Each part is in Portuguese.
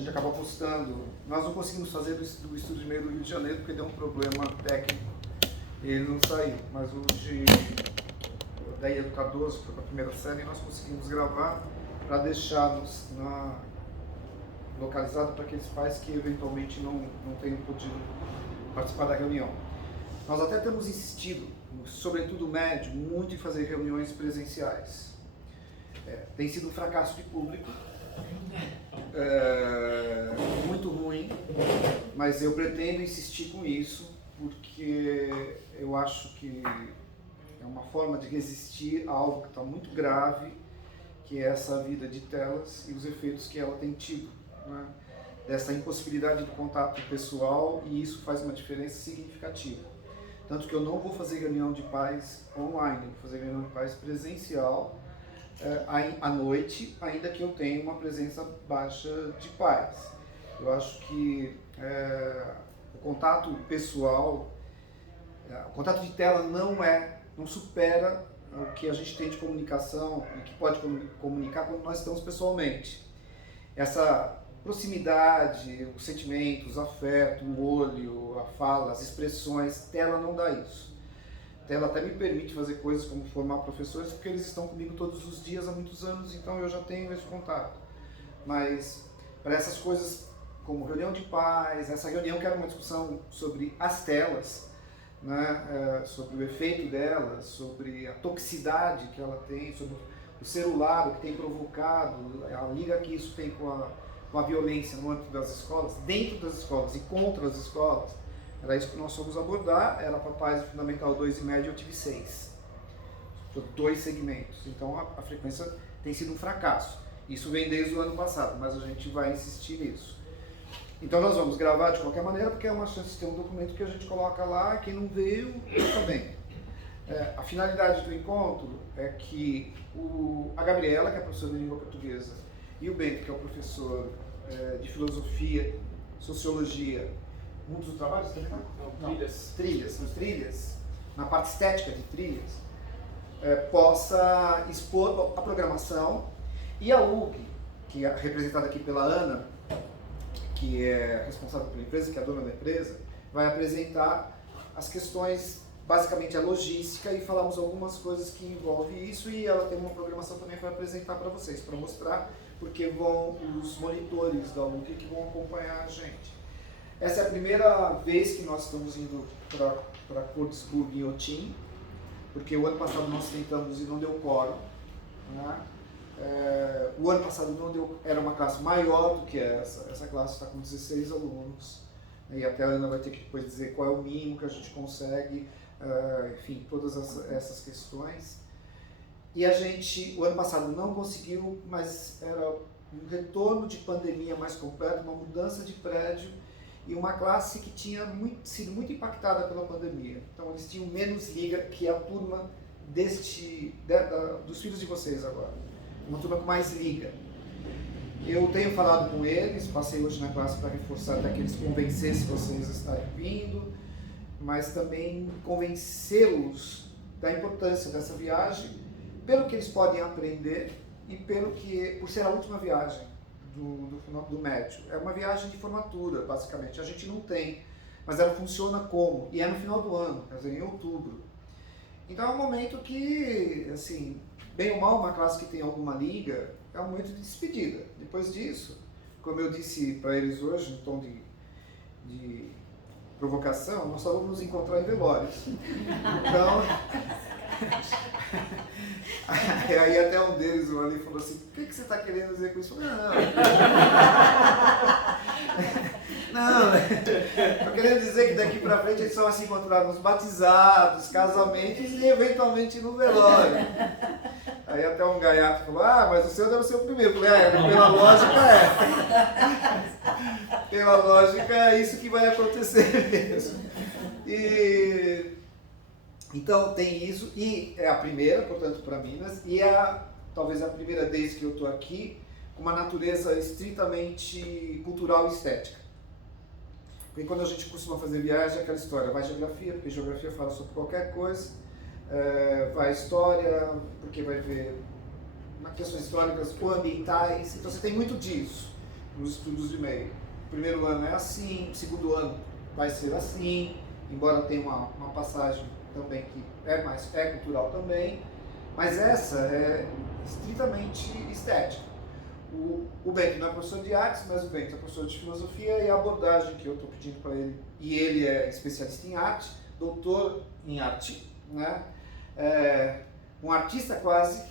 gente acaba postando. Nós não conseguimos fazer do Estúdio de Meio do Rio de Janeiro porque deu um problema técnico e ele não saiu. Mas o de da Ilha do Cardoso, que foi a primeira série, nós conseguimos gravar para deixá-los localizado para aqueles pais que eventualmente não tenham podido participar da reunião. Nós até temos insistido, sobretudo o médio, muito em fazer reuniões presenciais. Tem sido um fracasso de público, muito ruim, mas eu pretendo insistir com isso, porque eu acho que é uma forma de resistir a algo que está muito grave, que é essa vida de telas e os efeitos que ela tem tido, né? Dessa impossibilidade do contato pessoal, e isso faz uma diferença significativa. Tanto que eu não vou fazer reunião de pais online, vou fazer reunião de pais presencial à noite, ainda que eu tenha uma presença baixa de pais. Eu acho que o contato pessoal, o contato de tela não supera o que a gente tem de comunicação e que pode comunicar quando nós estamos pessoalmente. Essa proximidade, os sentimentos, o afeto, o olho, a fala, as expressões, tela não dá isso. Tela até me permite fazer coisas como formar professores, porque eles estão comigo todos os dias há muitos anos, então eu já tenho esse contato. Mas para essas coisas como reunião de pais, essa reunião que era uma discussão sobre as telas, né, sobre o efeito delas, sobre a toxicidade que ela tem, sobre o celular, o que tem provocado, a liga que isso tem com a violência no âmbito das escolas, dentro das escolas e contra as escolas. Era isso que nós fomos abordar, era para pais do Fundamental 2 e médio, eu tive 6. 2 segmentos. Então a frequência tem sido um fracasso. Isso vem desde o ano passado, mas a gente vai insistir nisso. Então nós vamos gravar de qualquer maneira, porque é uma chance de ter um documento que a gente coloca lá, quem não veio, está bem. A finalidade do encontro é que a Gabriela, que é professora de língua portuguesa, e o Bento, que é o professor de filosofia, sociologia, muitos do trabalho, você também não? Trilhas, na parte estética de trilhas, possa expor a programação, e a UG, que é representada aqui pela Ana, que é responsável pela empresa, que é a dona da empresa, vai apresentar as questões, basicamente a logística, e falamos algumas coisas que envolvem isso, e ela tem uma programação também para apresentar para vocês, para mostrar, porque vão os monitores da UG que vão acompanhar a gente. Essa é a primeira vez que nós estamos indo para Kurtzburg e Otim, porque o ano passado nós tentamos e não deu quórum, né? O ano passado não deu, era uma classe maior do que essa classe está com 16 alunos, e até a Ana vai ter que depois dizer qual é o mínimo que a gente consegue, enfim, todas essas questões. E a gente, o ano passado não conseguiu, mas era um retorno de pandemia mais completo, uma mudança de prédio e uma classe que tinha sido muito impactada pela pandemia. Então eles tinham menos liga que a turma dos filhos de vocês agora. Uma turma com mais liga. Eu tenho falado com eles, passei hoje na classe para reforçar até que eles convencessem vocês a estarem vindo, mas também convencê-los da importância dessa viagem, pelo que eles podem aprender e por ser a última viagem do médio. É uma viagem de formatura, basicamente. A gente não tem, mas ela funciona como? E é no final do ano, quer dizer, em outubro. Então é um momento que, assim, bem ou mal, uma classe que tem alguma liga, é um momento de despedida. Depois disso, como eu disse para eles hoje, em tom de provocação, nós só vamos nos encontrar em velórios. Então, aí até um deles ali falou assim, o que você está querendo dizer com isso? Não, estou querendo dizer que daqui para frente eles só vão se encontrar nos batizados, casamentos e eventualmente no velório. Aí até um gaiato falou, mas o seu deve ser o primeiro. Eu falei, pela lógica Pela lógica é isso que vai acontecer mesmo. Então tem isso, e é a primeira, portanto, para Minas, e talvez a primeira vez que eu estou aqui com uma natureza estritamente cultural e estética. Porque quando a gente costuma fazer viagem, é aquela história, vai geografia, porque geografia fala sobre qualquer coisa, vai história, porque vai ver questões históricas ou ambientais, então você tem muito disso. nos estudos de meio. O primeiro ano é assim, o segundo ano vai ser assim, embora tenha uma passagem também que é cultural também, mas essa é estritamente estética. O Bento não é professor de artes, mas o Bento é professor de filosofia, e a abordagem que eu estou pedindo para ele, e ele é especialista em arte, doutor em arte, né? Um artista quase,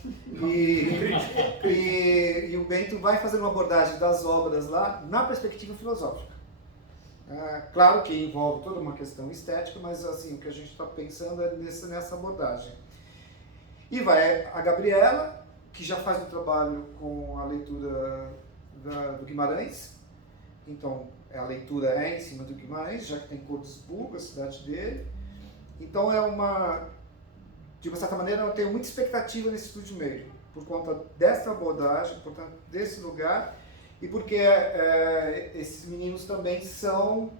e o Bento vai fazer uma abordagem das obras lá na perspectiva filosófica. Claro que envolve toda uma questão estética, mas assim, o que a gente está pensando é nessa abordagem. E vai a Gabriela, que já faz um trabalho com a leitura do Guimarães. Então, a leitura é em cima do Guimarães, já que tem Cordesburgo, a cidade dele. Então, de uma certa maneira, eu tenho muita expectativa nesse estudo de meio, por conta dessa abordagem, portanto, desse lugar, e porque esses meninos também são,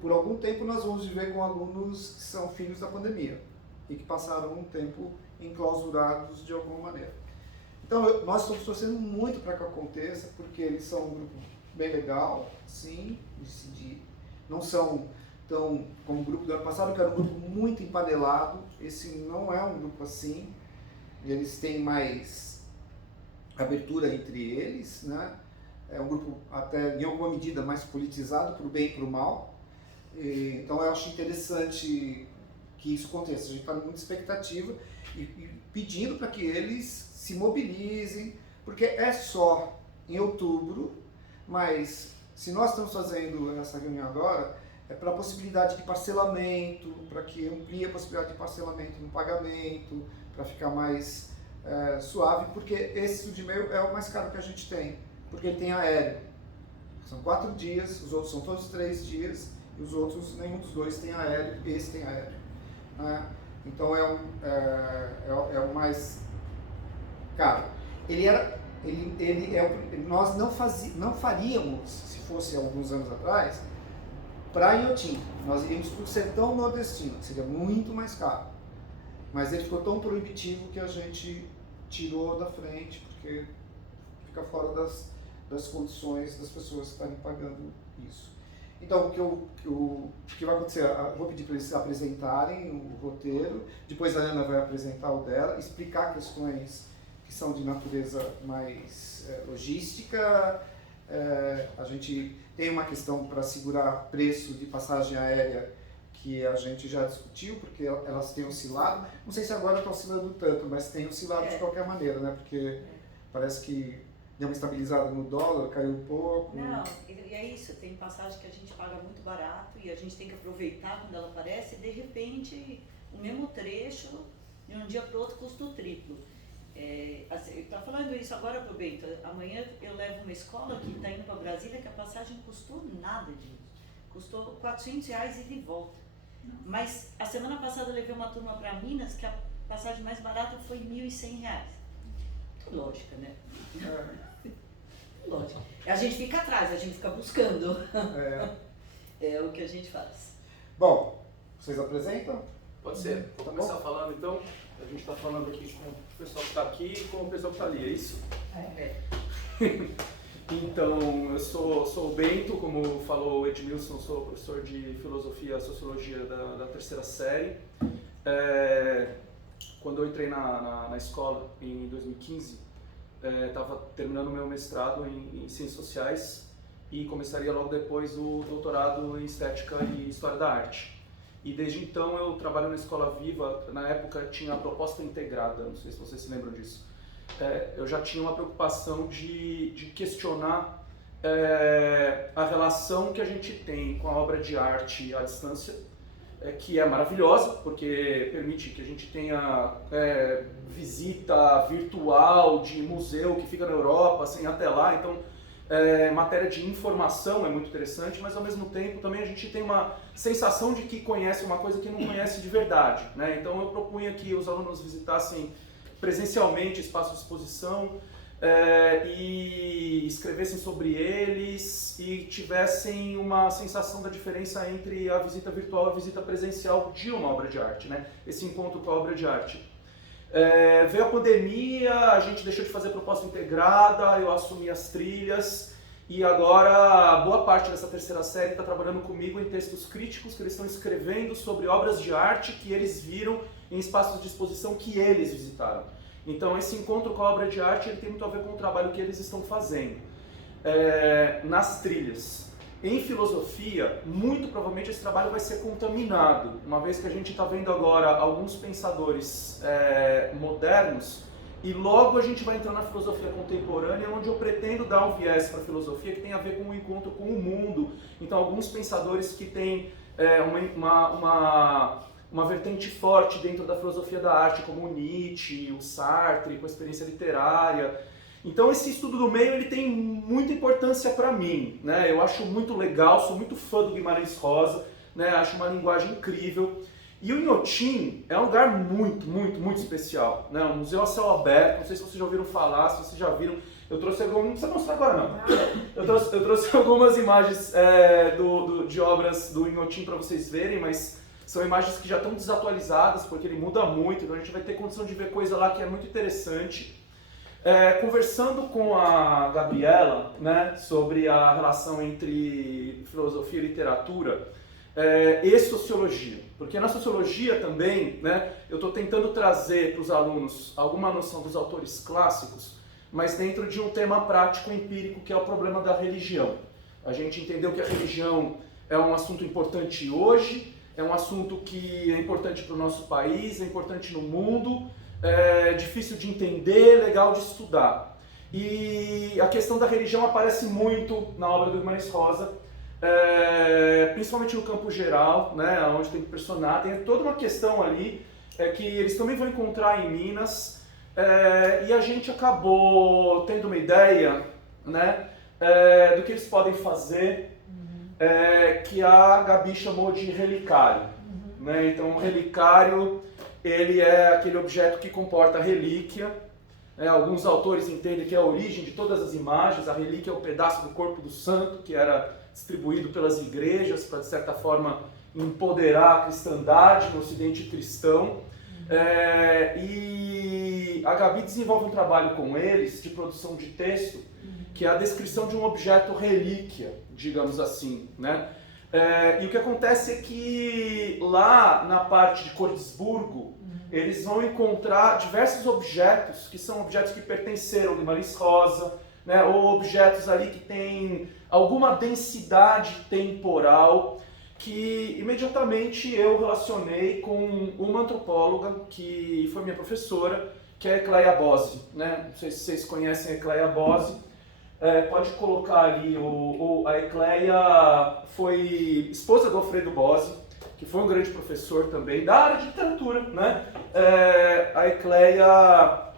por algum tempo, nós vamos viver com alunos que são filhos da pandemia e que passaram um tempo enclausurados de alguma maneira. Então, nós estamos torcendo muito para que aconteça, porque eles são um grupo bem legal, sim, não são tão como o grupo do ano passado, que era um grupo muito empanelado. Esse não é um grupo assim, eles têm mais abertura entre eles, né? É um grupo até, em alguma medida, mais politizado para o bem e para o mal. Então, eu acho interessante que isso aconteça. A gente está com muita expectativa e pedindo para que eles se mobilizem, porque é só em outubro, mas se nós estamos fazendo essa reunião agora, é para a possibilidade de parcelamento, para que amplie a possibilidade de parcelamento no pagamento, para ficar mais suave, porque esse estudo de meio é o mais caro que a gente tem, porque ele tem aéreo. São 4 dias, os outros são todos 3 dias, e os outros, nenhum dos dois tem aéreo, esse tem aéreo. Né? Então é o mais caro. Nós não faríamos, se fosse alguns anos atrás, para Inhotim. Nós iríamos para o sertão nordestino, que seria muito mais caro. Mas ele ficou tão proibitivo que a gente tirou da frente, porque fica fora das condições das pessoas que estarem pagando isso. Então, o que vai acontecer? Eu vou pedir para eles apresentarem o roteiro, depois a Ana vai apresentar o dela, explicar questões que são de natureza mais logística. A gente tem uma questão para segurar preço de passagem aérea que a gente já discutiu, porque elas têm oscilado. Não sei se agora está oscilando tanto, mas tem oscilado de qualquer maneira, né? Porque parece que deu uma estabilizada no dólar, caiu um pouco. Não, e é isso, tem passagem que a gente paga muito barato e a gente tem que aproveitar quando ela aparece e de repente o mesmo trecho, de um dia para o outro, custa o triplo. Assim, tá falando isso agora pro Bento, amanhã eu levo uma escola que está indo para Brasília que a passagem custou nada disso, custou R$400 e de volta. Mas a semana passada eu levei uma turma para Minas que a passagem mais barata foi R$1.100. Lógica, né? Lógico. A gente fica atrás, a gente fica buscando. É o que a gente faz. Bom, vocês apresentam? Pode ser. Vou começar falando então. A gente está falando aqui com o pessoal que está aqui e com o pessoal que está ali, é isso? Então, eu sou o Bento, como falou o Edmilson, sou professor de Filosofia e Sociologia da terceira série. Quando eu entrei na escola em 2015, estava terminando o meu mestrado em Ciências Sociais e começaria logo depois o doutorado em Estética e História da Arte. E desde então eu trabalho na Escola Viva. Na época tinha a proposta integrada, não sei se vocês se lembram disso. Eu já tinha uma preocupação de questionar a relação que a gente tem com a obra de arte à distância, que é maravilhosa, porque permite que a gente tenha visita virtual de museu que fica na Europa, sem até lá. Então, matéria de informação é muito interessante, mas ao mesmo tempo também a gente tem uma sensação de que conhece uma coisa que não conhece de verdade, né? Então eu propunha que os alunos visitassem presencialmente espaços de exposição e escrevessem sobre eles e tivessem uma sensação da diferença entre a visita virtual e a visita presencial de uma obra de arte, né? Esse encontro com a obra de arte. Veio a pandemia, a gente deixou de fazer proposta integrada, eu assumi as trilhas e agora boa parte dessa terceira série está trabalhando comigo em textos críticos que eles estão escrevendo sobre obras de arte que eles viram em espaços de exposição que eles visitaram. Então esse encontro com a obra de arte ele tem muito a ver com o trabalho que eles estão fazendo. Nas trilhas. Em filosofia, muito provavelmente esse trabalho vai ser contaminado, uma vez que a gente está vendo agora alguns pensadores modernos, e logo a gente vai entrar na filosofia contemporânea, onde eu pretendo dar um viés para a filosofia que tem a ver com o encontro com o mundo. Então alguns pensadores que têm uma vertente forte dentro da filosofia da arte, como o Nietzsche, o Sartre, com a experiência literária. Então esse estudo do meio ele tem muita importância para mim, né? Eu acho muito legal, sou muito fã do Guimarães Rosa, né? Acho uma linguagem incrível. E o Inhotim é um lugar muito, muito, muito especial, né? Um museu a céu aberto, não sei se vocês já ouviram falar, se vocês já viram. Eu trouxe algumas, não precisa mostrar agora não. Eu trouxe algumas imagens de obras do Inhotim para vocês verem, mas são imagens que já estão desatualizadas, porque ele muda muito, então a gente vai ter condição de ver coisa lá que é muito interessante. Conversando com a Gabriela, né, sobre a relação entre filosofia e literatura e sociologia, porque na sociologia também, né, eu estou tentando trazer para os alunos alguma noção dos autores clássicos, mas dentro de um tema prático empírico que é o problema da religião. A gente entendeu que a religião é um assunto importante hoje, é um assunto que é importante para o nosso país, é importante no mundo, é difícil de entender, legal de estudar. E a questão da religião aparece muito na obra do Guimarães Rosa, principalmente no campo geral, né, onde tem personagem, tem toda uma questão ali que eles também vão encontrar em Minas, e a gente acabou tendo uma ideia, né, do que eles podem fazer, que a Gabi chamou de relicário. Né? Então, um relicário ele é aquele objeto que comporta relíquia. Alguns autores entendem que é a origem de todas as imagens. A relíquia é o pedaço do corpo do santo que era distribuído pelas igrejas para, de certa forma, empoderar a cristandade no ocidente cristão. E a Gabi desenvolve um trabalho com eles de produção de texto, que é a descrição de um objeto relíquia, digamos assim, né? E o que acontece é que lá na parte de Cordesburgo, eles vão encontrar diversos objetos, que são objetos que pertenceram ao Guimarães Rosa, né? Ou objetos ali que têm alguma densidade temporal, que imediatamente eu relacionei com uma antropóloga que foi minha professora, que é a Ecleia Bose, né? Não sei se vocês conhecem a Ecleia Bose. Pode colocar ali, a Ecleia foi esposa do Alfredo Bose, que foi um grande professor também da área de literatura, né? A Ecleia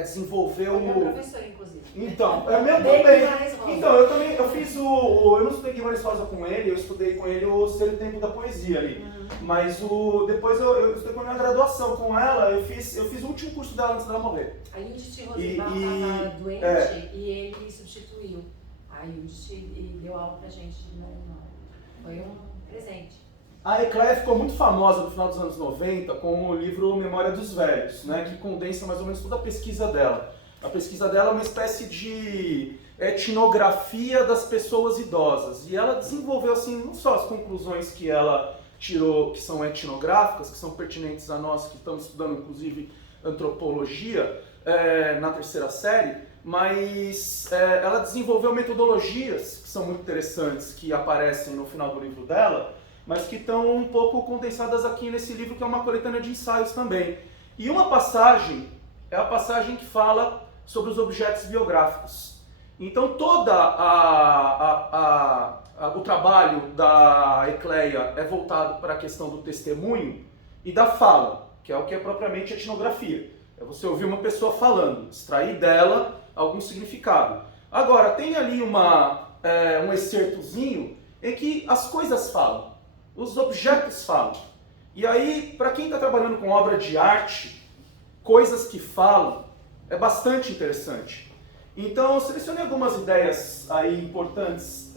desenvolveu... É meu professor, inclusive. Então, é meu também. Então, eu fiz eu não estudei Guimarães Rosa com ele, eu estudei com ele o Ser o Tempo da Poesia ali. Mas depois eu estudei com ele na graduação com ela, eu fiz o último curso dela antes dela morrer. A Judith Rosenbaum estava doente e ele substituiu. A Judith deu aula pra gente. Foi um presente. A Ecleia ficou muito famosa no final dos anos 90 com o livro Memória dos Velhos, né, que condensa mais ou menos toda a pesquisa dela. A pesquisa dela é uma espécie de etnografia das pessoas idosas. E ela desenvolveu assim, não só as conclusões que ela tirou, que são etnográficas, que são pertinentes a nós, que estamos estudando inclusive antropologia na terceira série, mas ela desenvolveu metodologias que são muito interessantes, que aparecem no final do livro dela, mas que estão um pouco condensadas aqui nesse livro, que é uma coletânea de ensaios também. E uma passagem é a passagem que fala sobre os objetos biográficos. Então todo o trabalho da Ecleia é voltado para a questão do testemunho e da fala, que é o que é propriamente etnografia. É você ouvir uma pessoa falando, extrair dela algum significado. Agora, tem ali um excertozinho em que as coisas falam, os objetos falam. E aí, para quem está trabalhando com obra de arte, coisas que falam é bastante interessante. Então, eu selecionei algumas ideias aí importantes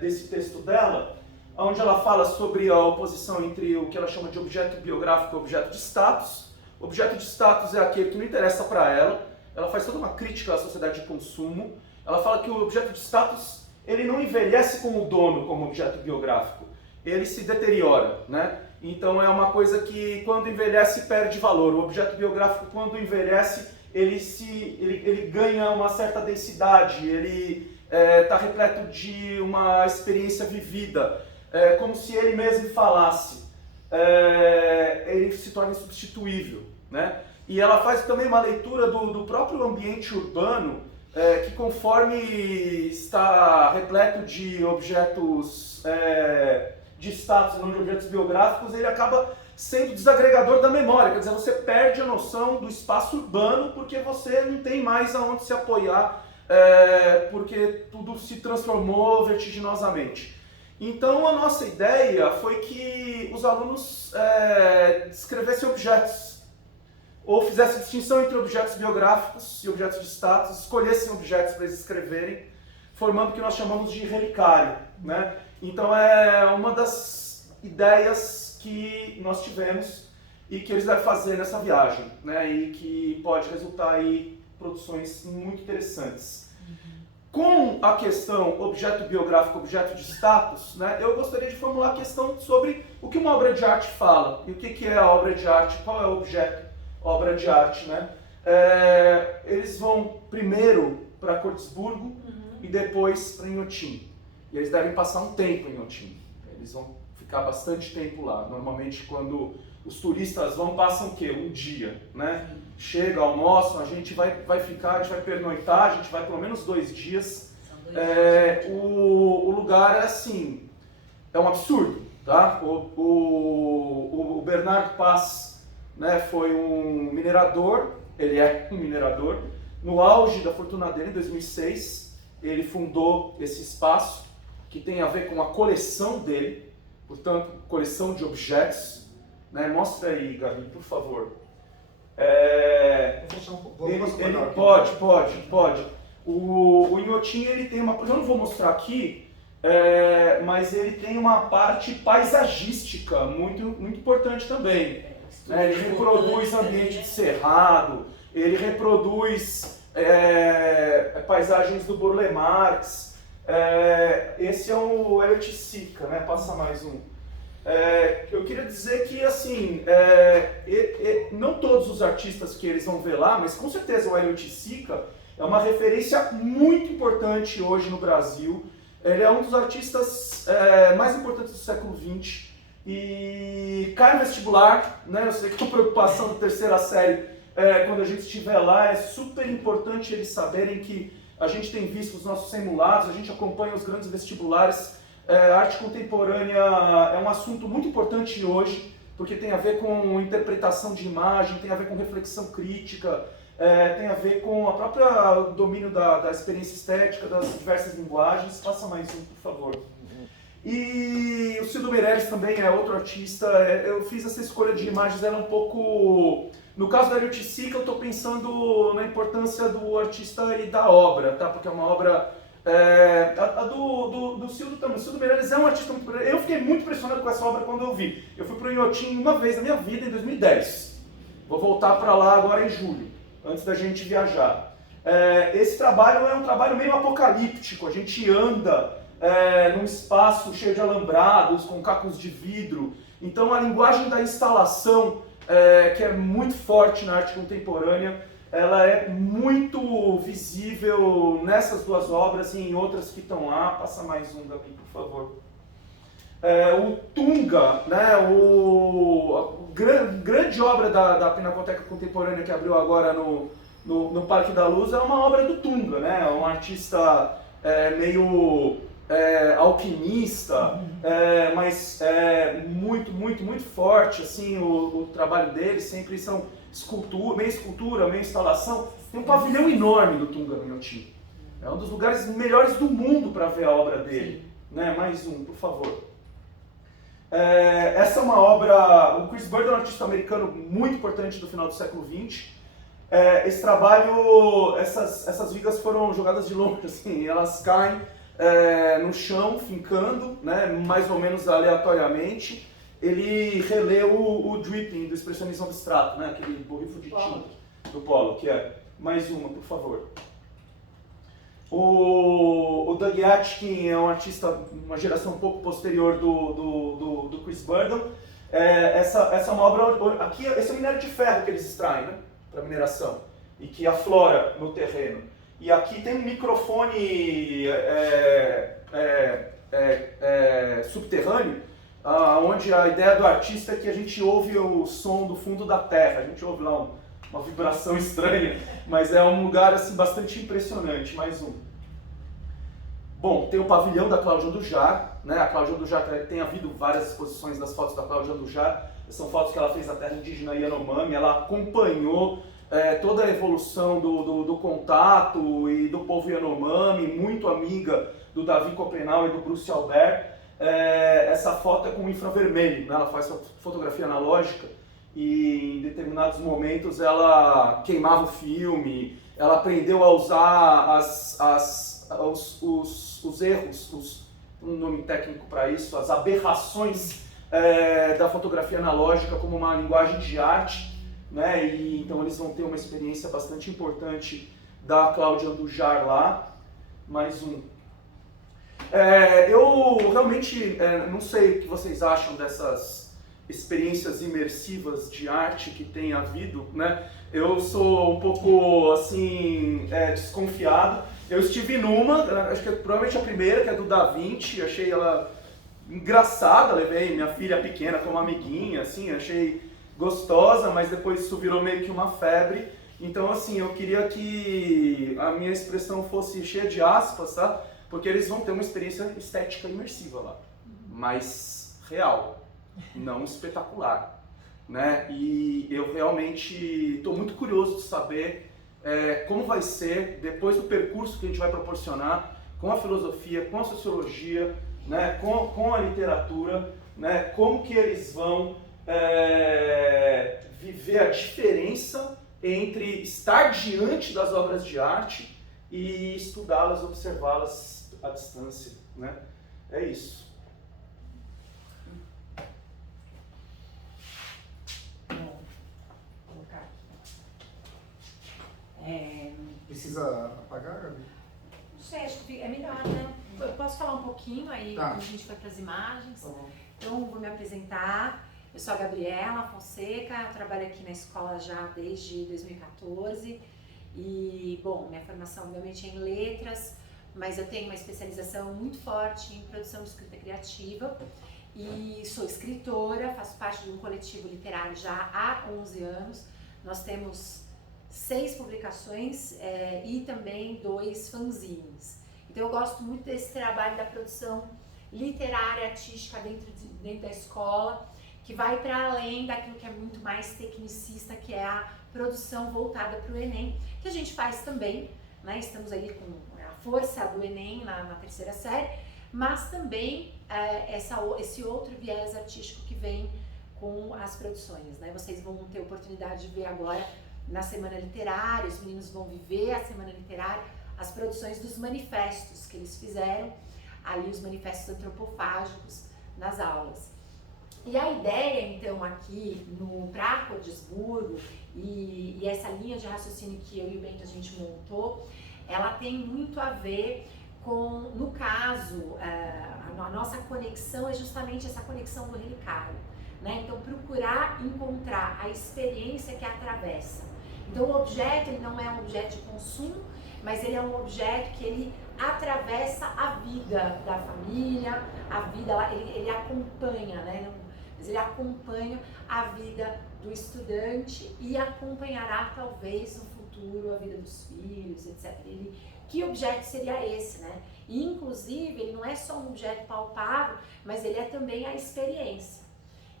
desse texto dela, onde ela fala sobre a oposição entre o que ela chama de objeto biográfico e objeto de status. O objeto de status é aquele que não interessa para ela. Ela faz toda uma crítica à sociedade de consumo. ela fala que o objeto de status ele não envelhece com o dono como objeto biográfico, ele se deteriora, né? Então é uma coisa que quando envelhece perde valor. O objeto biográfico quando envelhece ele ganha uma certa densidade, ele está repleto de uma experiência vivida, como se ele mesmo falasse, ele se torna insubstituível, né? E ela faz também uma leitura do próprio ambiente urbano, que conforme está repleto de objetos de status, não de objetos biográficos, ele acaba sendo desagregador da memória, quer dizer, você perde a noção do espaço urbano porque você não tem mais aonde se apoiar, porque tudo se transformou vertiginosamente. Então a nossa ideia foi que os alunos descrevessem objetos, ou fizessem distinção entre objetos biográficos e objetos de status, escolhessem objetos para eles escreverem, formando o que nós chamamos de relicário, né? Então é uma das ideias que nós tivemos e que eles devem fazer nessa viagem, né? E que pode resultar aí em produções muito interessantes. Com a questão objeto biográfico, objeto de status, né, eu gostaria de formular a questão sobre o que uma obra de arte fala e o que é a obra de arte, qual é o objeto obra de arte, né? Eles vão primeiro para Cortesburgo e depois para Inhotim. E eles devem passar um tempo em Inhotim. Eles vão ficar bastante tempo lá. Normalmente quando os turistas vão, passam o quê? Um dia, né? Chega, almoçam, a gente vai ficar, a gente vai pernoitar, a gente vai pelo menos 2 dias. O lugar é assim, é um absurdo, tá? O Bernard Paz, né, foi um minerador, ele é um minerador. No auge da fortuna dele, em 2006, ele fundou esse espaço que tem a ver com a coleção dele, portanto, coleção de objetos, né? Mostra aí, Gabi, por favor. Pode. O Inhotim, ele tem uma... Eu não vou mostrar aqui, mas ele tem uma parte paisagística muito importante também. Ele reproduz ambiente de cerrado, ele reproduz paisagens do Burle Marx. Esse é o Elliot Sica, né? Passa mais um. Eu queria dizer que, assim, não todos os artistas que eles vão ver lá, mas com certeza o Elliot Sica é uma referência muito importante hoje no Brasil. Ele é um dos artistas mais importantes do século XX e cai no vestibular, né? Eu sei que é uma preocupação da terceira série, quando a gente estiver lá, é super importante eles saberem que a gente tem visto os nossos simulados, a gente acompanha os grandes vestibulares. A arte contemporânea é um assunto muito importante hoje, porque tem a ver com interpretação de imagem, tem a ver com reflexão crítica, tem a ver com a própria domínio da experiência estética, das diversas linguagens. Passa mais um, por favor. E o Cildo Meirelles também é outro artista. Eu fiz essa escolha de imagens, ela é um pouco... No caso da Elliot Sica, eu estou pensando na importância do artista e da obra, tá? Porque é uma obra... a do Cildo também. O Cildo Meirelles é um artista muito... Eu fiquei muito impressionado com essa obra quando eu vi. Eu fui para o Inhotim uma vez na minha vida, em 2010. Vou voltar para lá agora em julho, antes da gente viajar. Esse trabalho é um trabalho meio apocalíptico. A gente anda num espaço cheio de alambrados, com cacos de vidro. Então a linguagem da instalação, que é muito forte na arte contemporânea, ela é muito visível nessas 2 obras e em outras que estão lá. Passa mais um, Gabi, por favor. O Tunga, né, a grande obra da Pinacoteca Contemporânea que abriu agora no Parque da Luz, é uma obra do Tunga, né, um artista meio alquimista, mas muito forte, assim, o trabalho dele sempre são escultura, meio instalação. Tem um pavilhão enorme do Tunga no Inhotim. É um dos lugares melhores do mundo para ver a obra dele. Né? Mais um, por favor. Essa é uma obra... O Chris Bird é um artista americano muito importante do final do século XX. Esse trabalho, essas vigas foram jogadas de longe, assim, elas caem no chão, fincando, né, mais ou menos aleatoriamente. Ele releu o dripping do expressionismo abstrato, né, aquele borrifo de tinta do Polo, que é mais uma, por favor. O Doug Atkin é um artista, uma geração um pouco posterior do Chris Burden. Essa é uma obra, aqui esse é o minério de ferro que eles extraem, né, para mineração, e que aflora no terreno. E aqui tem um microfone subterrâneo, onde a ideia do artista é que a gente ouve o som do fundo da terra, a gente ouve lá uma vibração estranha, mas é um lugar assim, bastante impressionante. Mais um. Bom, tem o pavilhão da Cláudia Andujar, né? A Cláudia Andujar, tem havido várias exposições das fotos da Cláudia Andujar, são fotos que ela fez na terra indígena Yanomami, ela acompanhou toda a evolução do contato e do povo Yanomami, muito amiga do Davi Copenau e do Bruce Albert. Essa foto é com infravermelho, né? Ela faz fotografia analógica e em determinados momentos ela queimava o filme, ela aprendeu a usar os erros, um nome técnico para isso, as aberrações da fotografia analógica como uma linguagem de arte, né? E então eles vão ter uma experiência bastante importante da Cláudia Andujar lá. Mais um. Eu realmente não sei o que vocês acham dessas experiências imersivas de arte que tem havido, né? Eu sou um pouco assim desconfiado. Eu estive numa, acho que é provavelmente a primeira, que é do Da Vinci, achei ela engraçada, levei minha filha pequena como amiguinha, assim, achei gostosa, mas depois isso virou meio que uma febre. Então, assim, eu queria que a minha expressão fosse cheia de aspas, tá? Porque eles vão ter uma experiência estética imersiva lá, mas real, não espetacular, né? E eu realmente estou muito curioso de saber como vai ser, depois do percurso que a gente vai proporcionar, com a filosofia, com a sociologia, né? com a literatura, né? Como que eles vão viver a diferença entre estar diante das obras de arte e estudá-las, observá-las à distância, né? É isso. Bom, vou colocar aqui. Precisa apagar, Gabi? Não sei, acho que é melhor, né? Eu posso falar um pouquinho, aí Tá. quando a gente for para as imagens. Tá bom. Então, vou me apresentar. Eu sou a Gabriela Fonseca, eu trabalho aqui na escola já desde 2014. E, bom, minha formação obviamente é em letras, mas eu tenho uma especialização muito forte em produção de escrita criativa e sou escritora, faço parte de um coletivo literário já há 11 anos. Nós temos 6 publicações e também 2 fanzines. Então eu gosto muito desse trabalho da produção literária, artística dentro da escola, que vai para além daquilo que é muito mais tecnicista, que é a produção voltada para o Enem, que a gente faz também, né? Estamos aí com a força do Enem na terceira série, mas também esse outro viés artístico que vem com as produções, né? Vocês vão ter oportunidade de ver agora na Semana Literária, os meninos vão viver a Semana Literária, as produções dos manifestos que eles fizeram, ali os manifestos antropofágicos nas aulas. E a ideia, então, aqui no pra Codisburgo e essa linha de raciocínio que eu e o Bento a gente montou, ela tem muito a ver com, no caso, a nossa conexão é justamente essa conexão do relicário, né? Então, procurar encontrar a experiência que atravessa. Então, o objeto ele não é um objeto de consumo, mas ele é um objeto que ele atravessa a vida da família, a vida, ele acompanha, né? Mas ele acompanha a vida do estudante e acompanhará talvez no futuro a vida dos filhos, etc. Que objeto seria esse, né? E, inclusive, ele não é só um objeto palpável, mas ele é também a experiência.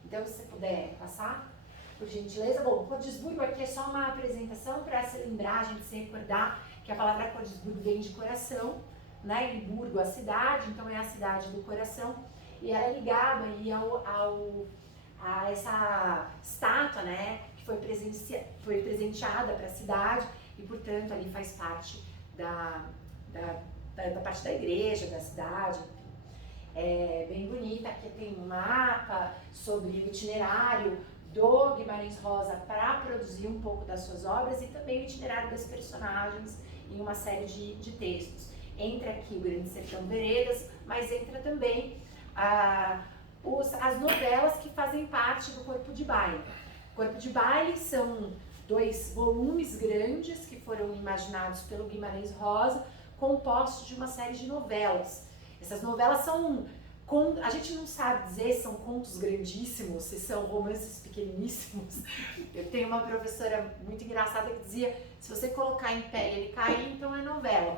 Então, se você puder passar, por gentileza. Bom, Codisburgo aqui é só uma apresentação para se lembrar, a gente se recordar que a palavra Codisburgo vem de coração, né? E Burgo, a cidade, então é a cidade do coração. E ela é ligada aí a essa estátua, né, que foi presenteada para a cidade e, portanto, ali faz parte da parte da igreja, da cidade. É bem bonita, aqui tem um mapa sobre o itinerário do Guimarães Rosa para produzir um pouco das suas obras e também o itinerário das personagens em uma série de textos. entra aqui o Grande Sertão Veredas, mas entra também as novelas que fazem parte do Corpo de Baile. Corpo de Baile são 2 volumes grandes que foram imaginados pelo Guimarães Rosa, compostos de uma série de novelas. Essas novelas são, a gente não sabe dizer se são contos grandíssimos, se são romances pequeníssimos. Eu tenho uma professora muito engraçada que dizia, se você colocar em pé e ele cair, então é novela.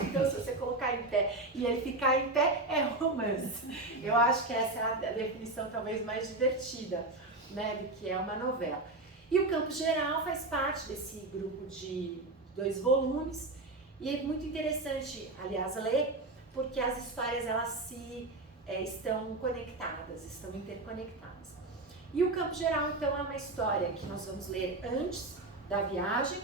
Então se você colocar em pé e ele ficar em pé, é romance. Eu acho que essa é a definição talvez mais divertida, né, do que é uma novela. E o Campo Geral faz parte desse grupo de 2 volumes, e é muito interessante, aliás, ler, porque as histórias elas estão conectadas, estão interconectadas. E o Campo Geral, então, é uma história que nós vamos ler antes da viagem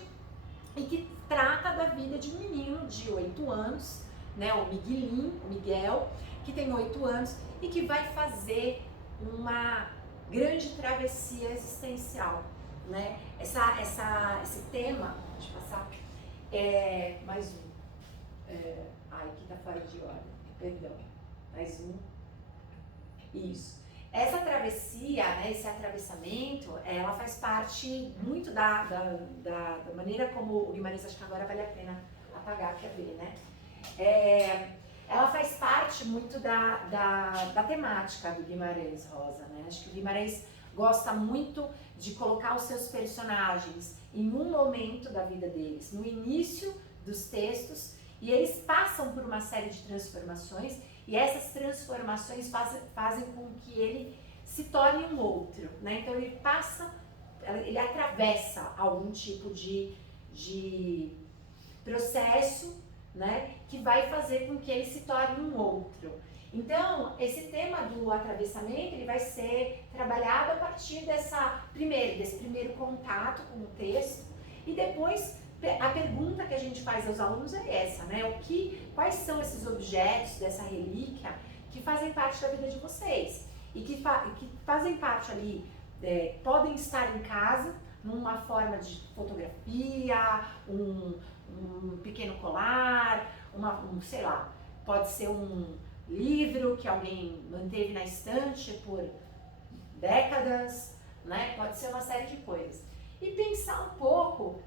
e que trata da vida de um menino de 8 anos, né, o Miguel, que tem 8 anos e que vai fazer uma grande travessia existencial, né? Esse tema, deixa eu passar, mais um. Aqui tá fora de ordem, perdão. Mais um. Isso. Essa travessia, né, esse atravessamento, ela faz parte muito da maneira como o Guimarães, acho que agora vale a pena apagar para ver, né? Ela faz parte muito da temática do Guimarães Rosa, né? Acho que o Guimarães gosta muito de colocar os seus personagens em um momento da vida deles, no início dos textos, e eles passam por uma série de transformações, e essas transformações fazem com que ele se torne um outro, né? Então ele atravessa algum tipo de processo, né, que vai fazer com que ele se torne um outro. Então, esse tema do atravessamento, ele vai ser trabalhado a partir desse primeiro contato com o texto, e depois a pergunta que a gente faz aos alunos é essa, né? Quais são esses objetos dessa relíquia que fazem parte da vida de vocês e que fazem parte ali, podem estar em casa, numa forma de fotografia, um pequeno colar, sei lá, pode ser um livro que alguém manteve na estante por décadas, né? Pode ser uma série de coisas. E pensar um pouco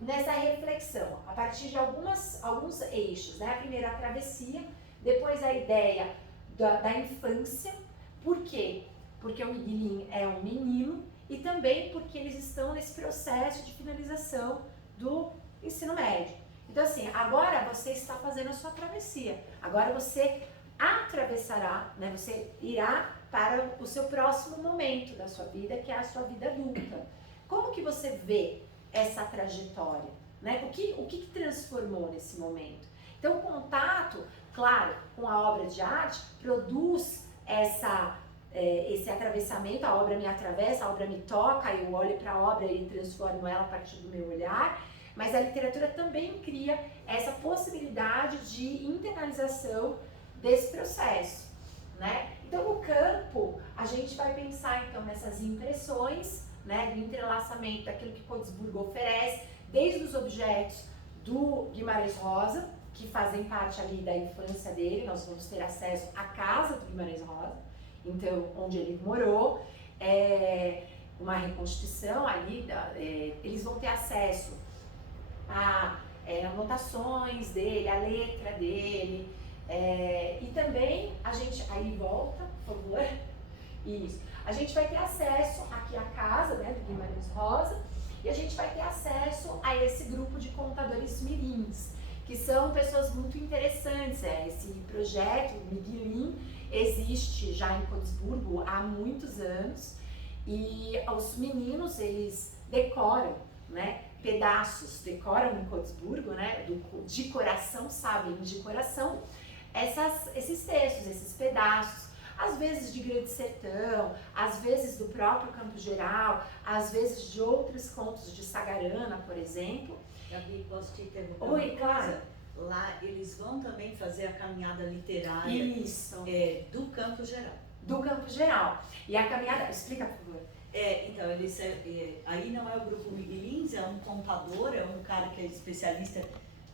nessa reflexão, a partir de alguns eixos, né? A primeira, a travessia, depois a ideia da infância. Por quê? Porque o Miguelinho é um menino e também porque eles estão nesse processo de finalização do ensino médio. Então assim, agora você está fazendo a sua travessia, agora você atravessará, né? Você irá para o seu próximo momento da sua vida, que é a sua vida adulta. Como que você vê essa trajetória, né? O que transformou nesse momento? Então o contato, claro, com a obra de arte produz esse atravessamento, a obra me atravessa, a obra me toca, eu olho para a obra e transformo ela a partir do meu olhar, mas a literatura também cria essa possibilidade de internalização desse processo, né? Então no campo a gente vai pensar então nessas impressões, né, do entrelaçamento daquilo que Cottesburgo oferece, desde os objetos do Guimarães Rosa, que fazem parte ali da infância dele, nós vamos ter acesso à casa do Guimarães Rosa, então onde ele morou, uma reconstituição ali, eles vão ter acesso a anotações dele, a letra dele, e também a gente, aí volta, por favor, isso, a gente vai ter acesso aqui à casa, né, do Guimarães Rosa, e a gente vai ter acesso a esse grupo de contadores mirins, que são pessoas muito interessantes. Esse projeto, o Miguelim, existe já em Cottesburgo há muitos anos, e os meninos, eles decoram, né, pedaços, decoram em Cottesburgo, né, de coração, sabem de coração, esses textos, esses pedaços, às vezes de Grande Sertão, às vezes do próprio Campo Geral, às vezes de outros contos de Sagarana, por exemplo. Gabi, posso te interromper? Oi, claro. Lá eles vão também fazer a caminhada literária. Isso. Do Campo Geral. Do Campo Geral. E a caminhada, explica, por favor. Então, aí não é o grupo Miguelins, é um contador, é um cara que é especialista,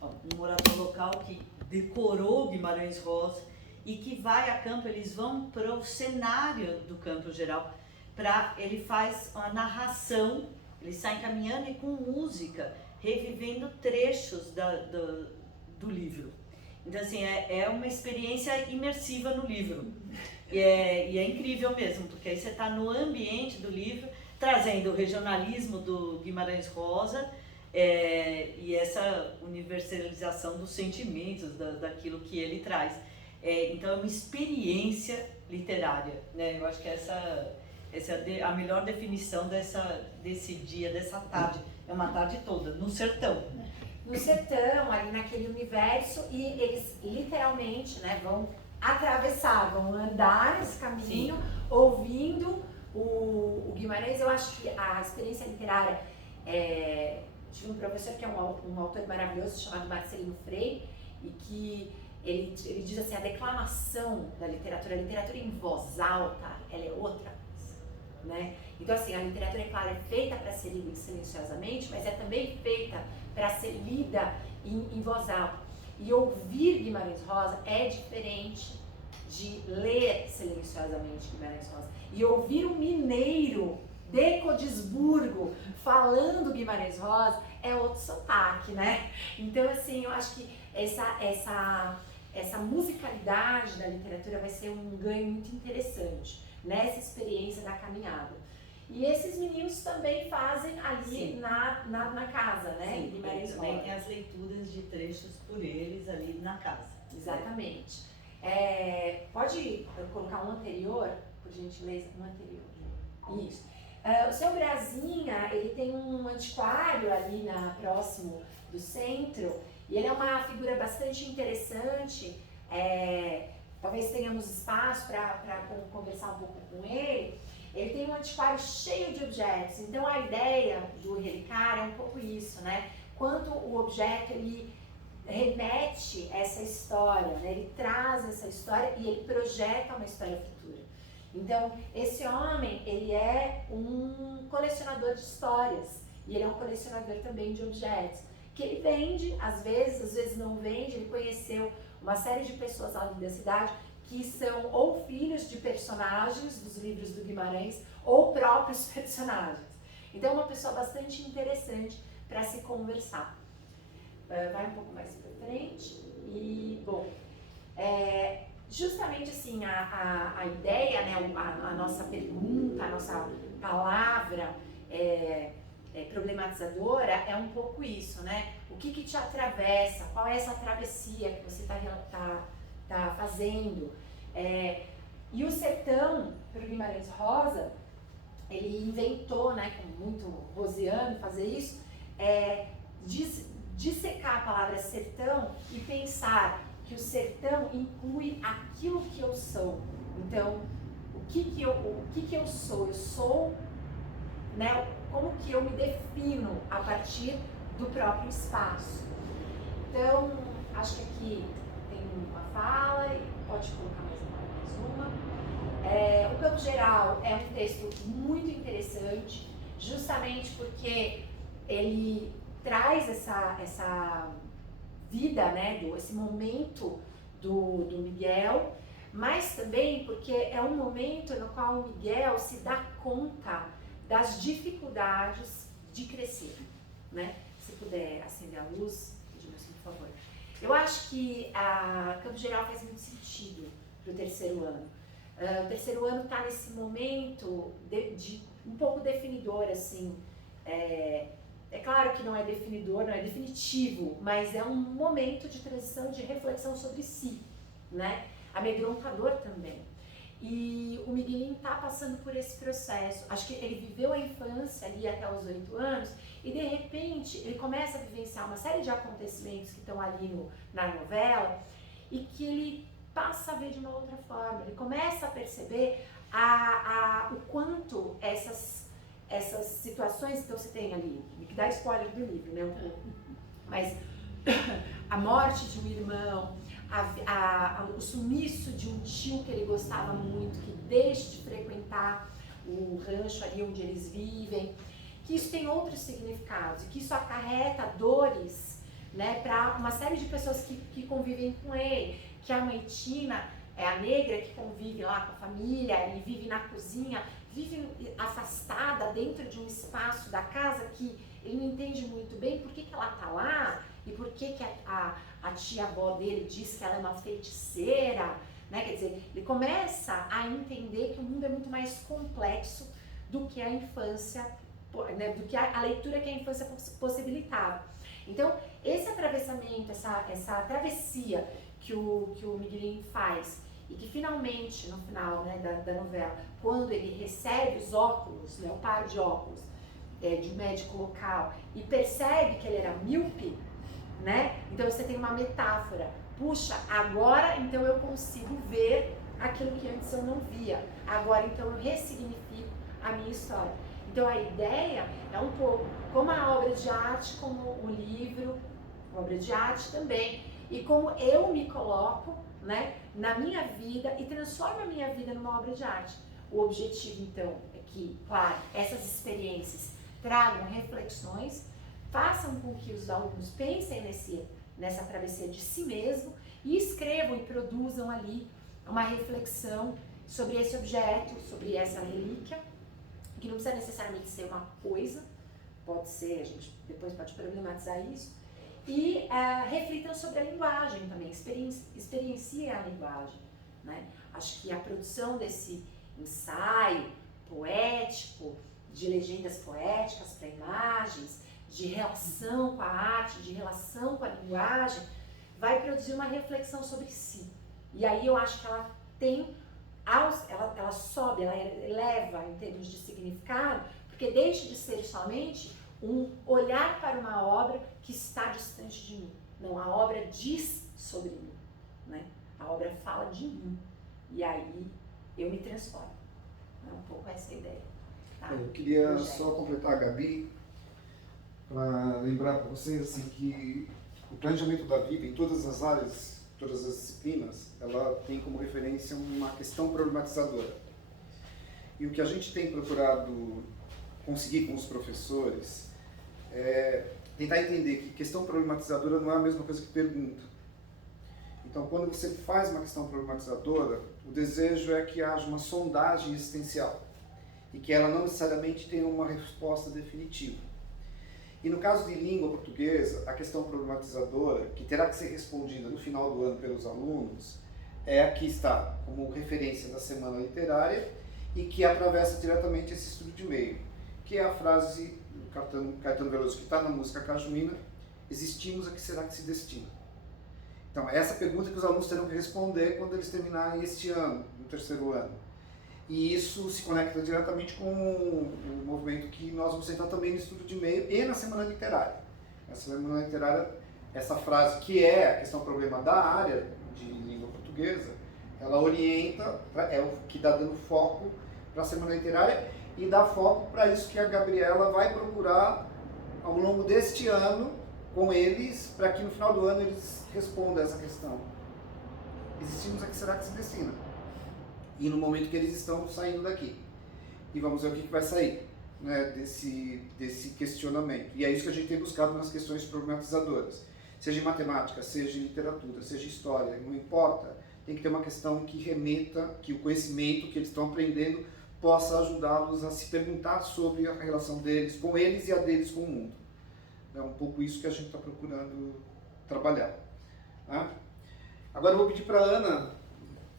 um morador local que decorou Guimarães Rosa e que vai a campo, eles vão para o cenário do Campo Geral, ele faz a narração, eles saem caminhando e com música, revivendo trechos do livro. Então, assim, é uma experiência imersiva no livro. E é incrível mesmo, porque aí você está no ambiente do livro, trazendo o regionalismo do Guimarães Rosa e essa universalização dos sentimentos, daquilo que ele traz. Então, é uma experiência literária, né? Eu acho que essa é a melhor definição desse dia, dessa tarde. É uma tarde toda, no sertão. No sertão, ali naquele universo, e eles literalmente, né, vão atravessar, vão andar nesse caminho, sim, ouvindo o Guimarães. Eu acho que a experiência literária, tive um professor que é um autor maravilhoso chamado Marcelino Freire, e que ele diz assim, a declamação da literatura, a literatura em voz alta, ela é outra coisa, né? Então, assim, a literatura, é claro, é feita para ser lida silenciosamente, mas é também feita para ser lida em voz alta. E ouvir Guimarães Rosa é diferente de ler silenciosamente Guimarães Rosa. E ouvir um mineiro de Codisburgo falando Guimarães Rosa é outro sotaque, né? Então, assim, eu acho que essa musicalidade da literatura vai ser um ganho muito interessante nessa experiência da caminhada. E esses meninos também fazem ali na casa, né? Sim, também tem as leituras de trechos por eles ali na casa. Exatamente. Pode colocar um anterior, por gentileza? Um anterior. Isso. O seu Brasinha, ele tem um antiquário ali próximo do centro, e ele é uma figura bastante interessante. Talvez tenhamos espaço para conversar um pouco com ele. Ele tem um antiquário cheio de objetos, então a ideia do relicário é um pouco isso, né? Quanto o objeto, ele remete essa história, né? Ele traz essa história e ele projeta uma história futura. Então, esse homem, ele é um colecionador de histórias e ele é um colecionador também de objetos, que ele vende, às vezes não vende. Ele conheceu uma série de pessoas ali da cidade que são ou filhos de personagens dos livros do Guimarães ou próprios personagens. Então, é uma pessoa bastante interessante para se conversar. Vai um pouco mais para frente e, bom, justamente assim, a ideia, né, a nossa pergunta, a nossa palavra problematizadora é um pouco isso, né? O que te atravessa? Qual é essa travessia que você tá fazendo? E o sertão, para o Guimarães Rosa, ele inventou, né, com muito rosiano, fazer isso, dissecar a palavra sertão e pensar que o sertão inclui aquilo que eu sou. Então, o que eu sou? Eu sou, né, como que eu me defino a partir do próprio espaço. Então, acho que aqui tem uma fala, e pode colocar mais uma. O Campo Geral é um texto muito interessante, justamente porque ele traz essa vida, né, esse momento do Miguel, mas também porque é um momento no qual o Miguel se dá conta das dificuldades de crescer, né? Se puder acender a luz, Edmilson, por favor. Eu acho que a Campo Geral faz muito sentido para o terceiro ano. O terceiro ano está nesse momento de um pouco definidor, assim. É claro que não é definidor, não é definitivo, mas é um momento de transição, de reflexão sobre si, né? Amedrontador também. E o Miguelinho está passando por esse processo. Acho que ele viveu a infância ali até os 8 anos e, de repente, ele começa a vivenciar uma série de acontecimentos que estão ali na novela e que ele passa a ver de uma outra forma. Ele começa a perceber o quanto essas situações, então você tem ali, que dá spoiler do livro, né, um pouco, mas a morte de um irmão, o sumiço de um tio que ele gostava muito, que deixa de frequentar o rancho ali onde eles vivem, que isso tem outros significados, e que isso acarreta dores né, para uma série de pessoas que convivem com ele, que a mãe Tina é a negra que convive lá com a família e vive na cozinha, vive afastada dentro de um espaço da casa que ele não entende muito bem por que ela tá lá e por que a tia-avó dele diz que ela é uma feiticeira, né? Quer dizer, ele começa a entender que o mundo é muito mais complexo do que a infância, né? Do que a leitura que a infância possibilitava. Então, esse atravessamento, essa travessia que o Miguelinho faz e que finalmente, no final, né, da novela, quando ele recebe os óculos, né, o par de óculos de um médico local e percebe que ele era míope, né? Então você tem uma metáfora. Puxa, agora então eu consigo ver aquilo que antes eu não via. Agora então eu ressignifico a minha história. Então a ideia é um pouco como a obra de arte, como o livro, obra de arte também, e como eu me coloco, né, na minha vida e transformo a minha vida numa obra de arte. O objetivo então é que, claro, essas experiências tragam reflexões, façam com que os alunos pensem nessa travessia de si mesmo e escrevam e produzam ali uma reflexão sobre esse objeto, sobre essa relíquia, que não precisa necessariamente ser uma coisa, pode ser, a gente depois pode problematizar isso, e reflitam sobre a linguagem também, experienciem a linguagem, né? Acho que a produção desse ensaio poético, de legendas poéticas para imagens, de relação com a arte, de relação com a linguagem, vai produzir uma reflexão sobre si. E aí eu acho que ela tem, ela sobe, ela eleva em termos de significado, porque deixa de ser somente um olhar para uma obra que está distante de mim. Não, a obra diz sobre mim, né? A obra fala de mim. E aí eu me transformo. É um pouco essa a ideia. Tá? Eu queria só completar a Gabi, para lembrar para vocês assim, que o planejamento da vida em todas as áreas, todas as disciplinas, ela tem como referência uma questão problematizadora. E o que a gente tem procurado conseguir com os professores é tentar entender que questão problematizadora não é a mesma coisa que pergunta. Então, quando você faz uma questão problematizadora, o desejo é que haja uma sondagem existencial e que ela não necessariamente tenha uma resposta definitiva. E no caso de língua portuguesa, a questão problematizadora, que terá que ser respondida no final do ano pelos alunos, é a que está como referência da semana literária e que atravessa diretamente esse estudo de meio, que é a frase do Caetano Veloso, que está na música Cajuína: existimos, a que será que se destina? Então, é essa pergunta que os alunos terão que responder quando eles terminarem este ano, no terceiro ano. E isso se conecta diretamente com o movimento que nós vamos tentar também no estudo de meio e na semana literária. Essa semana literária, essa frase que é a questão problema da área de língua portuguesa, ela orienta, é o que dá dando foco para a semana literária e dá foco para isso que a Gabriela vai procurar ao longo deste ano com eles, para que no final do ano eles respondam essa questão. Existimos, a que será que se destina? E no momento que eles estão saindo daqui. E vamos ver o que vai sair, né, desse questionamento. E é isso que a gente tem buscado nas questões problematizadoras. Seja em matemática, seja em literatura, seja em história, não importa. Tem que ter uma questão que remeta, que o conhecimento que eles estão aprendendo possa ajudá-los a se perguntar sobre a relação deles com eles e a deles com o mundo. É um pouco isso que a gente está procurando trabalhar. Tá? Agora eu vou pedir para a Ana,